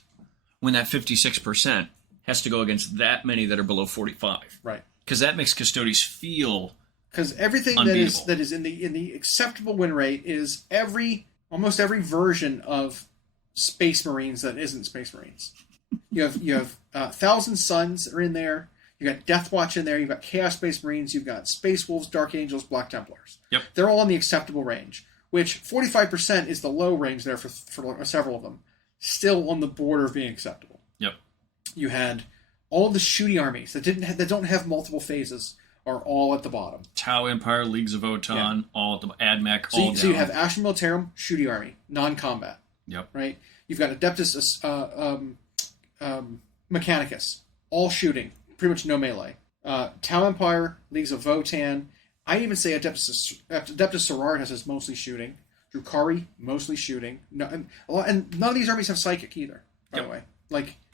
when that 56% has to go against that many that are below 45. Right. Because that makes Custodes feel because everything that is in the acceptable win rate is almost every version of Space Marines that isn't Space Marines. You have Thousand Suns are in there. You got Deathwatch in there. You've got Chaos Space Marines. You've got Space Wolves, Dark Angels, Black Templars. Yep. They're all in the acceptable range, which 45% is the low range there for several of them. Still on the border of being acceptable. Yep. You had all the shooty armies that don't have multiple phases are all at the bottom. Tau Empire, Leagues of Votann, all at the AdMech, all down. So you have Ashen Militarum, shooty army, non-combat. Yep. Right? You've got Adeptus Mechanicus, all shooting, pretty much no melee. Tau Empire, Leagues of Votann. I even say Adeptus Sororitas is mostly shooting. Drukhari, mostly shooting. No, and none of these armies have Psychic either, by the way.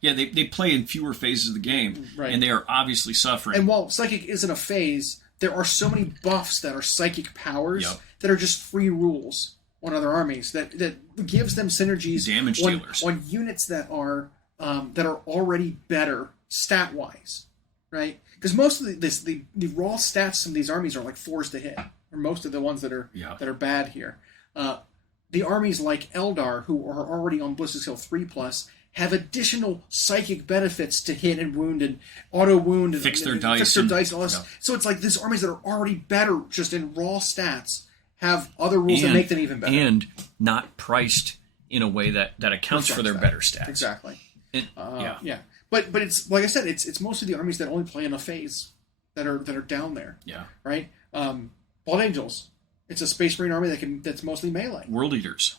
Yeah, they play in fewer phases of the game, right. And they are obviously suffering. And while Psychic isn't a phase, there are so many buffs that are Psychic powers that are just free rules on other armies that gives them synergies damage dealers on units that are already better stat wise, right? Because most of the raw stats of these armies are like 4s to hit, or most of the ones that are bad here. The armies like Eldar, who are already on Ballistic Skill 3+, have additional psychic benefits to hit and wound and auto wound and fix their dice and all this. Yeah. So it's like these armies that are already better just in raw stats have other rules that make them even better. And not priced in a way that accounts for their better stats. Exactly. Yeah. But it's like I said, it's most of the armies that only play in a phase that are down there. Yeah. Right? Blood Angels. It's a Space Marine army that's mostly melee. World Eaters.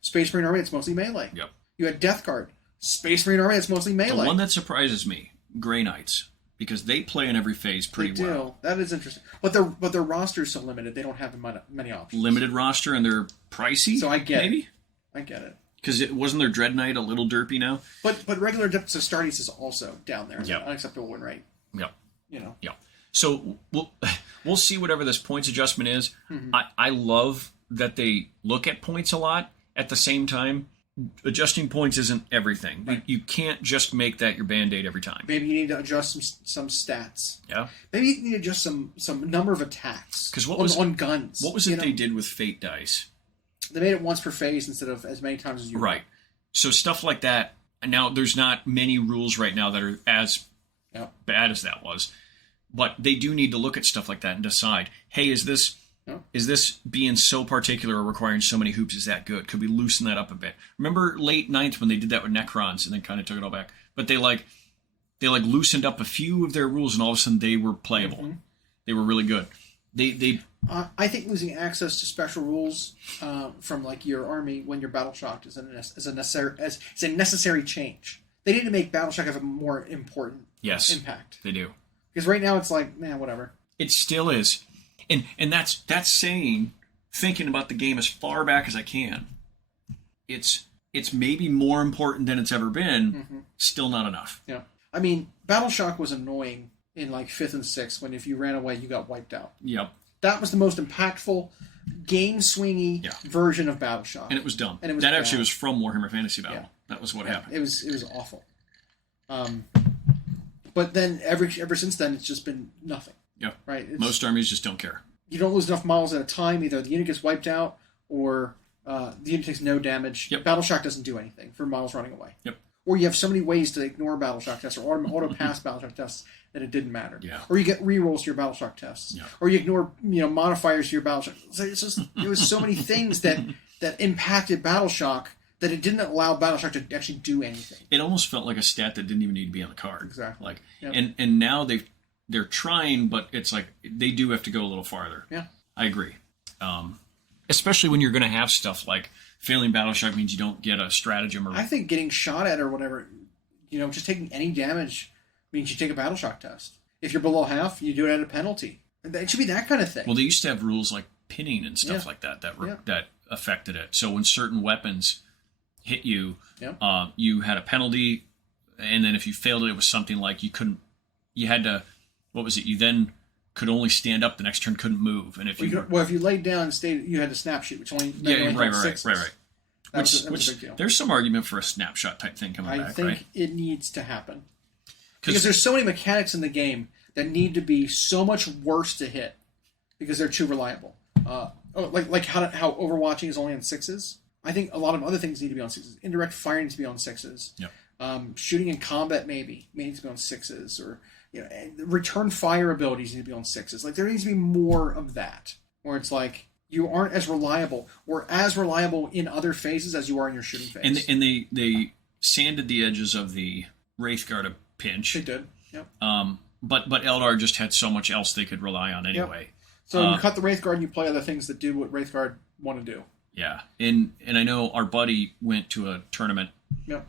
Space Marine army that's mostly melee. Yep. You had Death Guard. Space Marine army that's mostly melee. The one that surprises me, Grey Knights, because they play in every phase pretty well. That is interesting. But their roster is so limited; they don't have many options. Limited roster, and they're pricey. So I get maybe? it. I get it. Because it wasn't their Dread Knight a little derpy now. But regular Adeptus Astartes is also down there. Yep. Unacceptable win rate. Yep. Yeah. So we'll see whatever this points adjustment is. Mm-hmm. I love that they look at points a lot. At the same time, adjusting points isn't everything. Right. You can't just make that your Band-Aid every time. Maybe you need to adjust some stats. Yeah. Maybe you need to adjust some number of attacks. Because on guns. What was it they did with Fate dice? They made it once per phase instead of as many times as you right. So stuff like that. Now there's not many rules right now that are as bad as that was. But they do need to look at stuff like that and decide, hey, is this being so particular or requiring so many hoops? Is that good? Could we loosen that up a bit? Remember late 9th when they did that with Necrons and then kind of took it all back? But they loosened up a few of their rules, and all of a sudden they were playable. Mm-hmm. They were really good. I think losing access to special rules from like your army when you're battle shocked is a necessary change. They need to make battle shock have a more important impact. They do. Because right now it's like, man, whatever. It still is. And that's saying, thinking about the game as far back as I can, it's maybe more important than it's ever been, still not enough. Yeah. I mean, Battle Shock was annoying in like 5th and 6th when if you ran away, you got wiped out. Yep. That was the most impactful, game-swingy version of Battle Shock. And it was dumb. And that actually was from Warhammer Fantasy Battle. Yeah. That was what happened. It was awful. But then ever since then, it's just been nothing. Yeah. Right. Most armies just don't care. You don't lose enough models at a time. Either the unit gets wiped out, or the unit takes no damage. Yep. Battle Shock doesn't do anything for models running away. Yep. Or you have so many ways to ignore Battle Shock tests or auto pass Battle Shock tests that it didn't matter. Yeah. Or you get rerolls to your Battle Shock tests. Yeah. Or you ignore modifiers to your Battle Shock. So it's just there was so many things that impacted Battle Shock that it didn't allow Battle Shock to actually do anything. It almost felt like a stat that didn't even need to be on the card. Exactly. And now they're trying, but it's like they do have to go a little farther. Yeah. I agree. Especially when you're going to have stuff like failing Battle Shock means you don't get a stratagem. I think getting shot at or whatever, just taking any damage means you take a Battle Shock test. If you're below half, you do it at a penalty. It should be that kind of thing. Well, they used to have rules like pinning and stuff like that affected it. So when certain weapons hit you, you had a penalty, and then if you failed it, it was something like you had to, what was it? You then could only stand up the next turn, couldn't move, and if if you laid down and stayed, you had to snapshot, which only right. That was a big deal. There's some argument for a snapshot type thing coming back. I think it needs to happen because there's so many mechanics in the game that need to be so much worse to hit because they're too reliable. Like how Overwatching is only on 6s. I think a lot of other things need to be on 6s. Indirect fire needs to be on 6s. Yep. Shooting in combat maybe needs to be on 6s, or return fire abilities need to be on 6s. Like there needs to be more of that, where it's like you aren't as reliable or as reliable in other phases as you are in your shooting phase. And they sanded the edges of the Wraithguard a pinch. They did. Yep. But Eldar just had so much else they could rely on anyway. Yep. So you cut the Wraithguard and you play other things that do what Wraithguard want to do. Yeah, and I know our buddy went to a tournament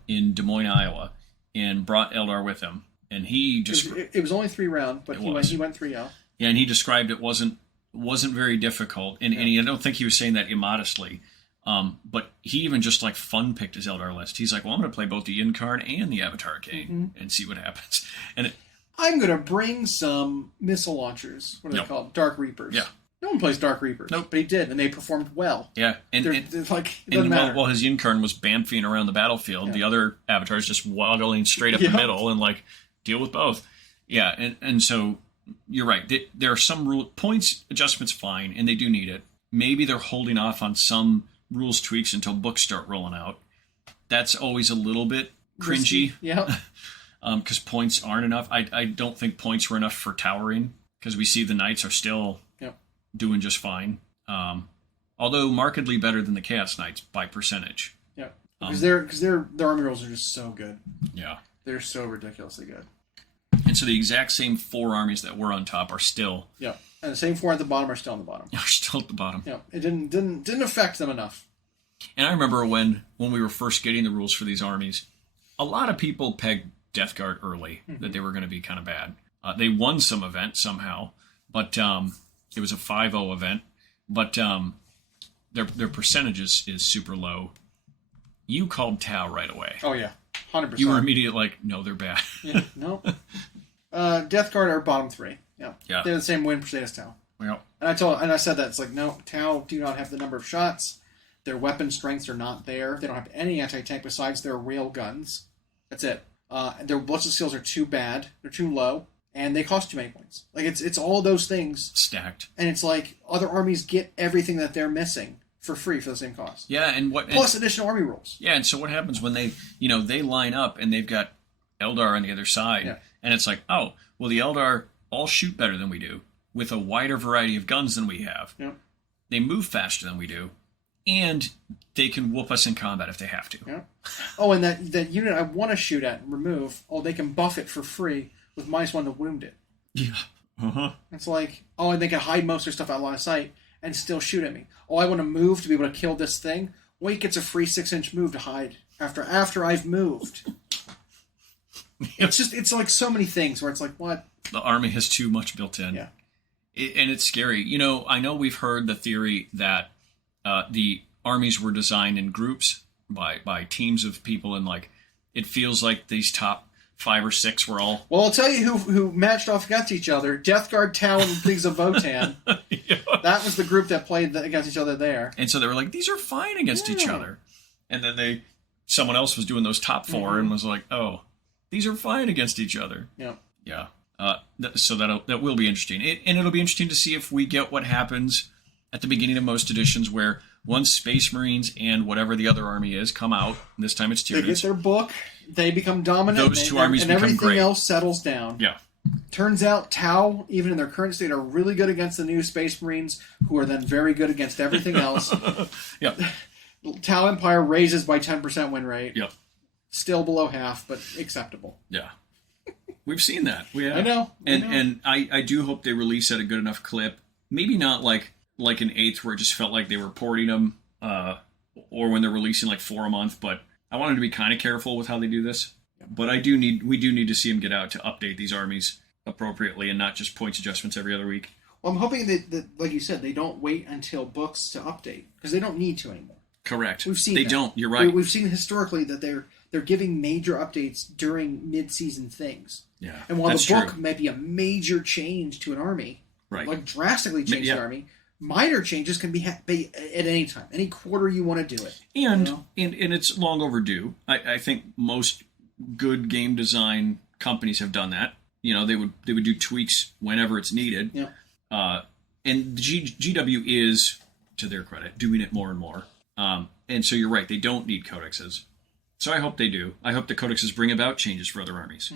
in Des Moines, Iowa, and brought Eldar with him, and he just it was only 3 round, but he went 3-0. Yeah, and he described it wasn't very difficult, and I don't think he was saying that immodestly. But he even just like fun picked his Eldar list. He's like, well, I'm going to play both the Incarn and the Avatar Arcane and see what happens. And I'm going to bring some missile launchers. What are they called? Dark Reapers. Yeah. No one plays Dark Reapers. Nope. But he did, and they performed well. Yeah. And it doesn't matter. While his Incarn was bamfing around the battlefield, the other avatars just waddling straight up the middle and like deal with both. Yeah, and so you're right. There are some points adjustments fine, and they do need it. Maybe they're holding off on some rules tweaks until books start rolling out. That's always a little bit cringy. Yeah. Because points aren't enough. I don't think points were enough for towering, because we see the Knights are still doing just fine. Although markedly better than the Chaos Knights by percentage. Yeah. Because their army rolls are just so good. Yeah. They're so ridiculously good. And so the exact same 4 armies that were on top are still... Yeah. And the same 4 at the bottom are still on the bottom. Are still at the bottom. Yeah. It didn't affect them enough. And I remember when we were first getting the rules for these armies, a lot of people pegged Death Guard early, that they were going to be kind of bad. They won some event somehow, but it was a 5-0 event, but their percentages is super low. You called Tau right away. Oh, yeah. 100%. You were immediately like, no, they're bad. Yeah, no. Death Guard are bottom 3. Yeah. Yeah. They have the same win percent as Tau. Well, and I said that. It's like, no, Tau do not have the number of shots. Their weapon strengths are not there. They don't have any anti-tank besides their rail guns. That's it. Their ballistic skills are too bad. They're too low. And they cost too many points. Like, it's all those things. Stacked. And it's like, other armies get everything that they're missing for free for the same cost. Yeah, Plus additional army rules. Yeah, and so what happens when they line up and they've got Eldar on the other side, and it's like, oh, well, the Eldar all shoot better than we do, with a wider variety of guns than we have. Yep. They move faster than we do, and they can whoop us in combat if they have to. Yep. Oh, and that unit I want to shoot at and remove, they can buff it for free with -1 to wound it. Yeah. Uh-huh. It's like, and they can hide most of their stuff out of line of sight and still shoot at me. I want to move to be able to kill this thing. It gets a free 6-inch move to hide after I've moved. It's like so many things where it's like, what? The army has too much built in. Yeah. And it's scary. I know we've heard the theory that the armies were designed in groups by teams of people, and like it feels like these top 5 or 6 were all... Well, I'll tell you who matched off against each other. Death Guard, Tau, and Leagues of Votan. Yeah. That was the group that played against each other there. And so they were like, these are fine against each other. And then someone else was doing those top 4 and was like, oh, these are fine against each other. Yeah. Yeah. So that will be interesting. And it'll be interesting to see if we get what happens at the beginning of most editions, where once Space Marines and whatever the other army is come out, and this time it's Tyranids. They get their book, they become dominant, those two armies and become everything great. else settles down. Yeah. Turns out Tau, even in their current state, are really good against the new Space Marines, who are then very good against everything else. Yeah. Tau Empire raises by 10% win rate. Yep. Still below half, but acceptable. Yeah. We've seen that. We have. I know. And I do hope they release at a good enough clip. Maybe not like an 8th where it just felt like they were porting them, or when they're releasing like 4 a month. But I want them to be kind of careful with how they do this. But we do need to see them get out to update these armies appropriately and not just points adjustments every other week. Well, I'm hoping that, like you said, they don't wait until books to update, because they don't need to anymore. Correct. We've seen they that. don't. You're right. We've seen historically that they're giving major updates during mid-season things. Yeah, and while that's the book true. may be a major change to an army, right, like drastically change the army, minor changes can be at any time, any quarter you want to do it. And it's long overdue. I think most good game design companies have done that. They would do tweaks whenever it's needed. Yeah. And the GW is, to their credit, doing it more and more. And so you're right, they don't need codexes. So I hope they do. I hope the codexes bring about changes for other armies.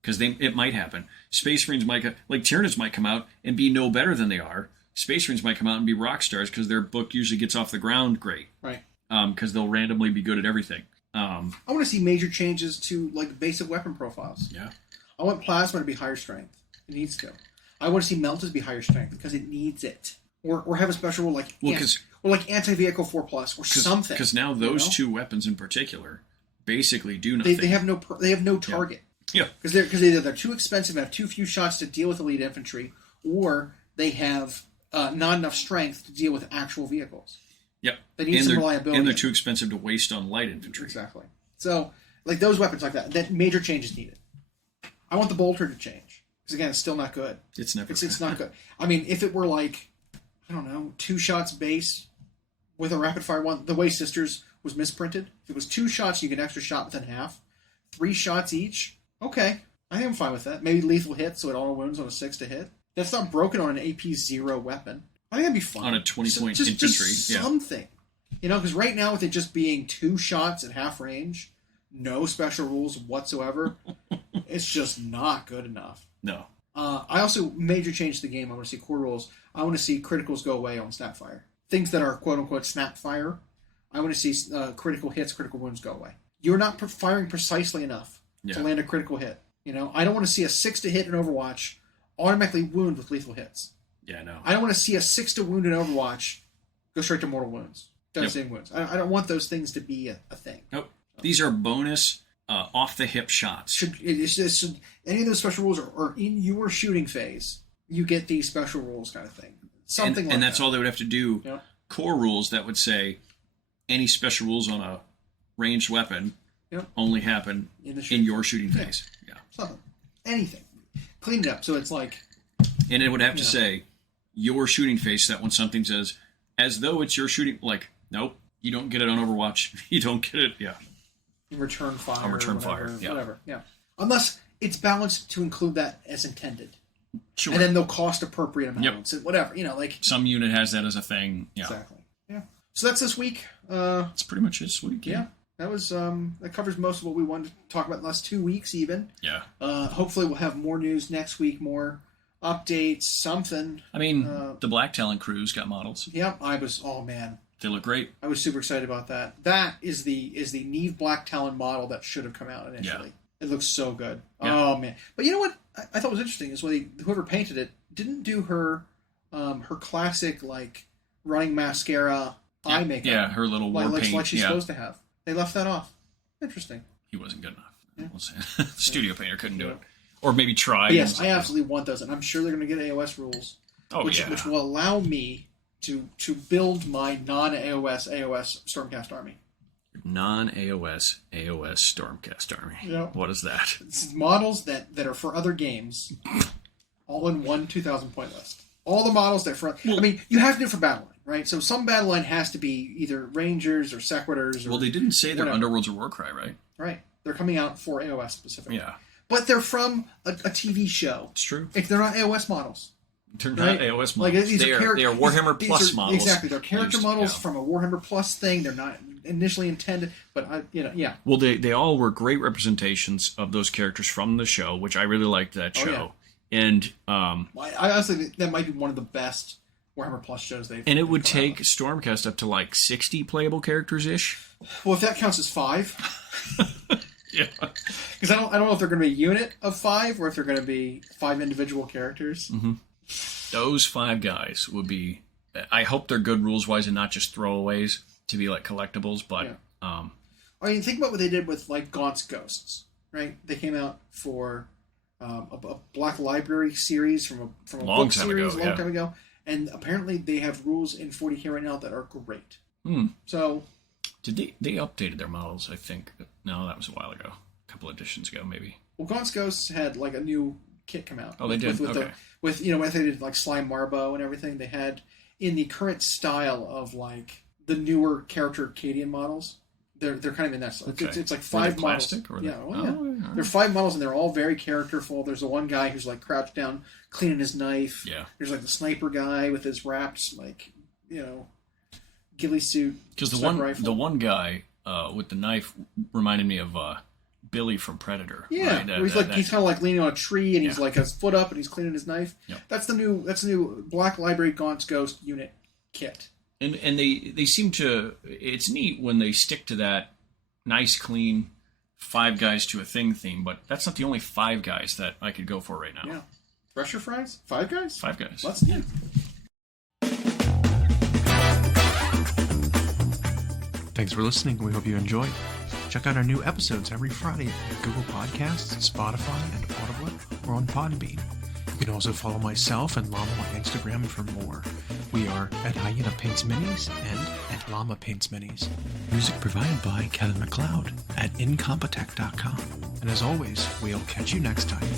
Because it might happen. Space Marines might, like Tyranids might come out and be no better than they are. Space Marines might come out and be rock stars because their book usually gets off the ground great. Right. Because they'll randomly be good at everything. I want to see major changes to like basic weapon profiles. Yeah. I want Plasma to be higher strength. It needs to. I want to see Meltas be higher strength because it needs it. Or have a special rule like anti-vehicle 4+, or something. Because now those two weapons in particular basically do nothing. They have no target. Yeah. Because either they're too expensive and have too few shots to deal with elite infantry, or they have not enough strength to deal with actual vehicles. Yep. They need some reliability. And they're too expensive to waste on light infantry. Exactly. So, like those weapons like that major change is needed. I want the bolter to change. Because again, it's still not good. It's never good. It's not good. I mean, if it were like, I don't know, 2 shots base with a rapid fire one, the way Sisters was misprinted. If it was 2 shots, you get an extra shot within half. 3 shots each. Okay. I think I'm fine with that. Maybe lethal hit, so it auto wounds on a 6 to hit. That's not broken on an AP0 weapon. I think that'd be fine. On a 20-point infantry. Just something. Because right now, with it just being 2 shots at half range, no special rules whatsoever, it's just not good enough. No. I also major change to the game. I want to see core rules. I want to see criticals go away on Snapfire. Things that are quote-unquote Snapfire, I want to see critical hits, critical wounds go away. You're not firing precisely enough to land a critical hit. I don't want to see a 6 to hit in Overwatch automatically wound with lethal hits. Yeah, no. I don't want to see a 6 to wound in Overwatch go straight to mortal wounds. Devastating wounds. I don't want those things to be a thing. Nope. These are bonus off-the-hip shots. Any of those special rules are in your shooting phase, you get these special rules kind of thing. Something and that's all they would have to do. Yep. Core rules that would say any special rules on a ranged weapon only happen in your shooting phase. Yeah. Something. Anything. Clean it up so it's like... And it would have to say your shooting phase, that when something says, as though it's your shooting... Like, nope, you don't get it on Overwatch. You don't get it, Return fire. On return fire, Whatever, Unless it's balanced to include that as intended. Sure. And then they'll cost appropriate amounts. And whatever, like... Some unit has that as a thing, Exactly. Yeah. So that's this week. That's pretty much this week, yeah. That was that covers most of what we wanted to talk about the last 2 weeks even. Yeah. Hopefully we'll have more news next week, more updates, something. I mean, the Black Talon crews got models. Yep, oh man. They look great. I was super excited about that. That is the Neve Black Talon model that should have come out initially. Yeah. It looks so good. Yeah. Oh man. But you know what I thought was interesting is whoever painted it didn't do her classic like running mascara eye makeup. Yeah, her little war paint. Like she's supposed to have. They left that off. Interesting. He wasn't good enough. Yeah. We'll say. Studio painter couldn't do it. Or maybe try. But yes, I absolutely want those, and I'm sure they're going to get AOS rules. Which will allow me to build my non-AOS Stormcast army. Non-AOS Stormcast army. Yep. What is that? It's models that are for other games, all in one 2,000 point list. All the models that I mean, you have to do it for Battleline, right? So some Battleline has to be either Rangers or Sequitors. Well, they didn't say they're Underworlds or Warcry, right? Right. They're coming out for AOS specifically. Yeah. But they're from a TV show. It's true. If they're not AOS models. They're not AOS models. Like, they are Warhammer Plus models. Exactly. They're character models from a Warhammer Plus thing. They're not initially intended, but Well, they all were great representations of those characters from the show, which I really liked that show. Yeah. And I honestly, that might be one of the best Warhammer Plus shows they've. And it would take Stormcast up to like 60 playable characters ish. Well, if that counts as 5. Yeah. Because I don't know if they're going to be a unit of 5 or if they're going to be 5 individual characters. Mm-hmm. Those 5 guys would be. I hope they're good rules wise and not just throwaways to be like collectibles. But I mean, think about what they did with like Gaunt's Ghosts, right? They came out for a Black Library series from a book series a long time ago, and apparently they have rules in 40K right now that are great. So, did they updated their models? I think no, that was a while ago, a couple editions ago, maybe. Well, Gaunt's Ghosts had like a new kit come out. Oh, they did. With when they did like Slime Marbo and everything, they had in the current style of like the newer character Cadian models. They're kind of in that style. Okay. It's like 5 models. There are 5 models and they're all very characterful. There's the one guy who's like crouched down, cleaning his knife. Yeah. There's like the sniper guy with his wrapped ghillie suit. Because the one guy with the knife reminded me of Billy from Predator. Yeah, right? He's kind of like leaning on a tree and he's like his foot up and he's cleaning his knife. Yep. That's the new Black Library Gaunt's Ghost unit kit. And they seem to. It's neat when they stick to that nice, clean 5 guys to a thing theme, but that's not the only 5 guys that I could go for right now. Yeah, Thresher fries, 5 guys. 5 guys. That's neat. Thanks for listening. We hope you enjoyed. Check out our new episodes every Friday at Google Podcasts, Spotify, and Audible, or on Podbean. You can also follow myself and Llama on Instagram for more. We are at Hyena Paints Minis and at Llama Paints Minis. Music provided by Kevin MacLeod at Incompetech.com. And as always, we'll catch you next time.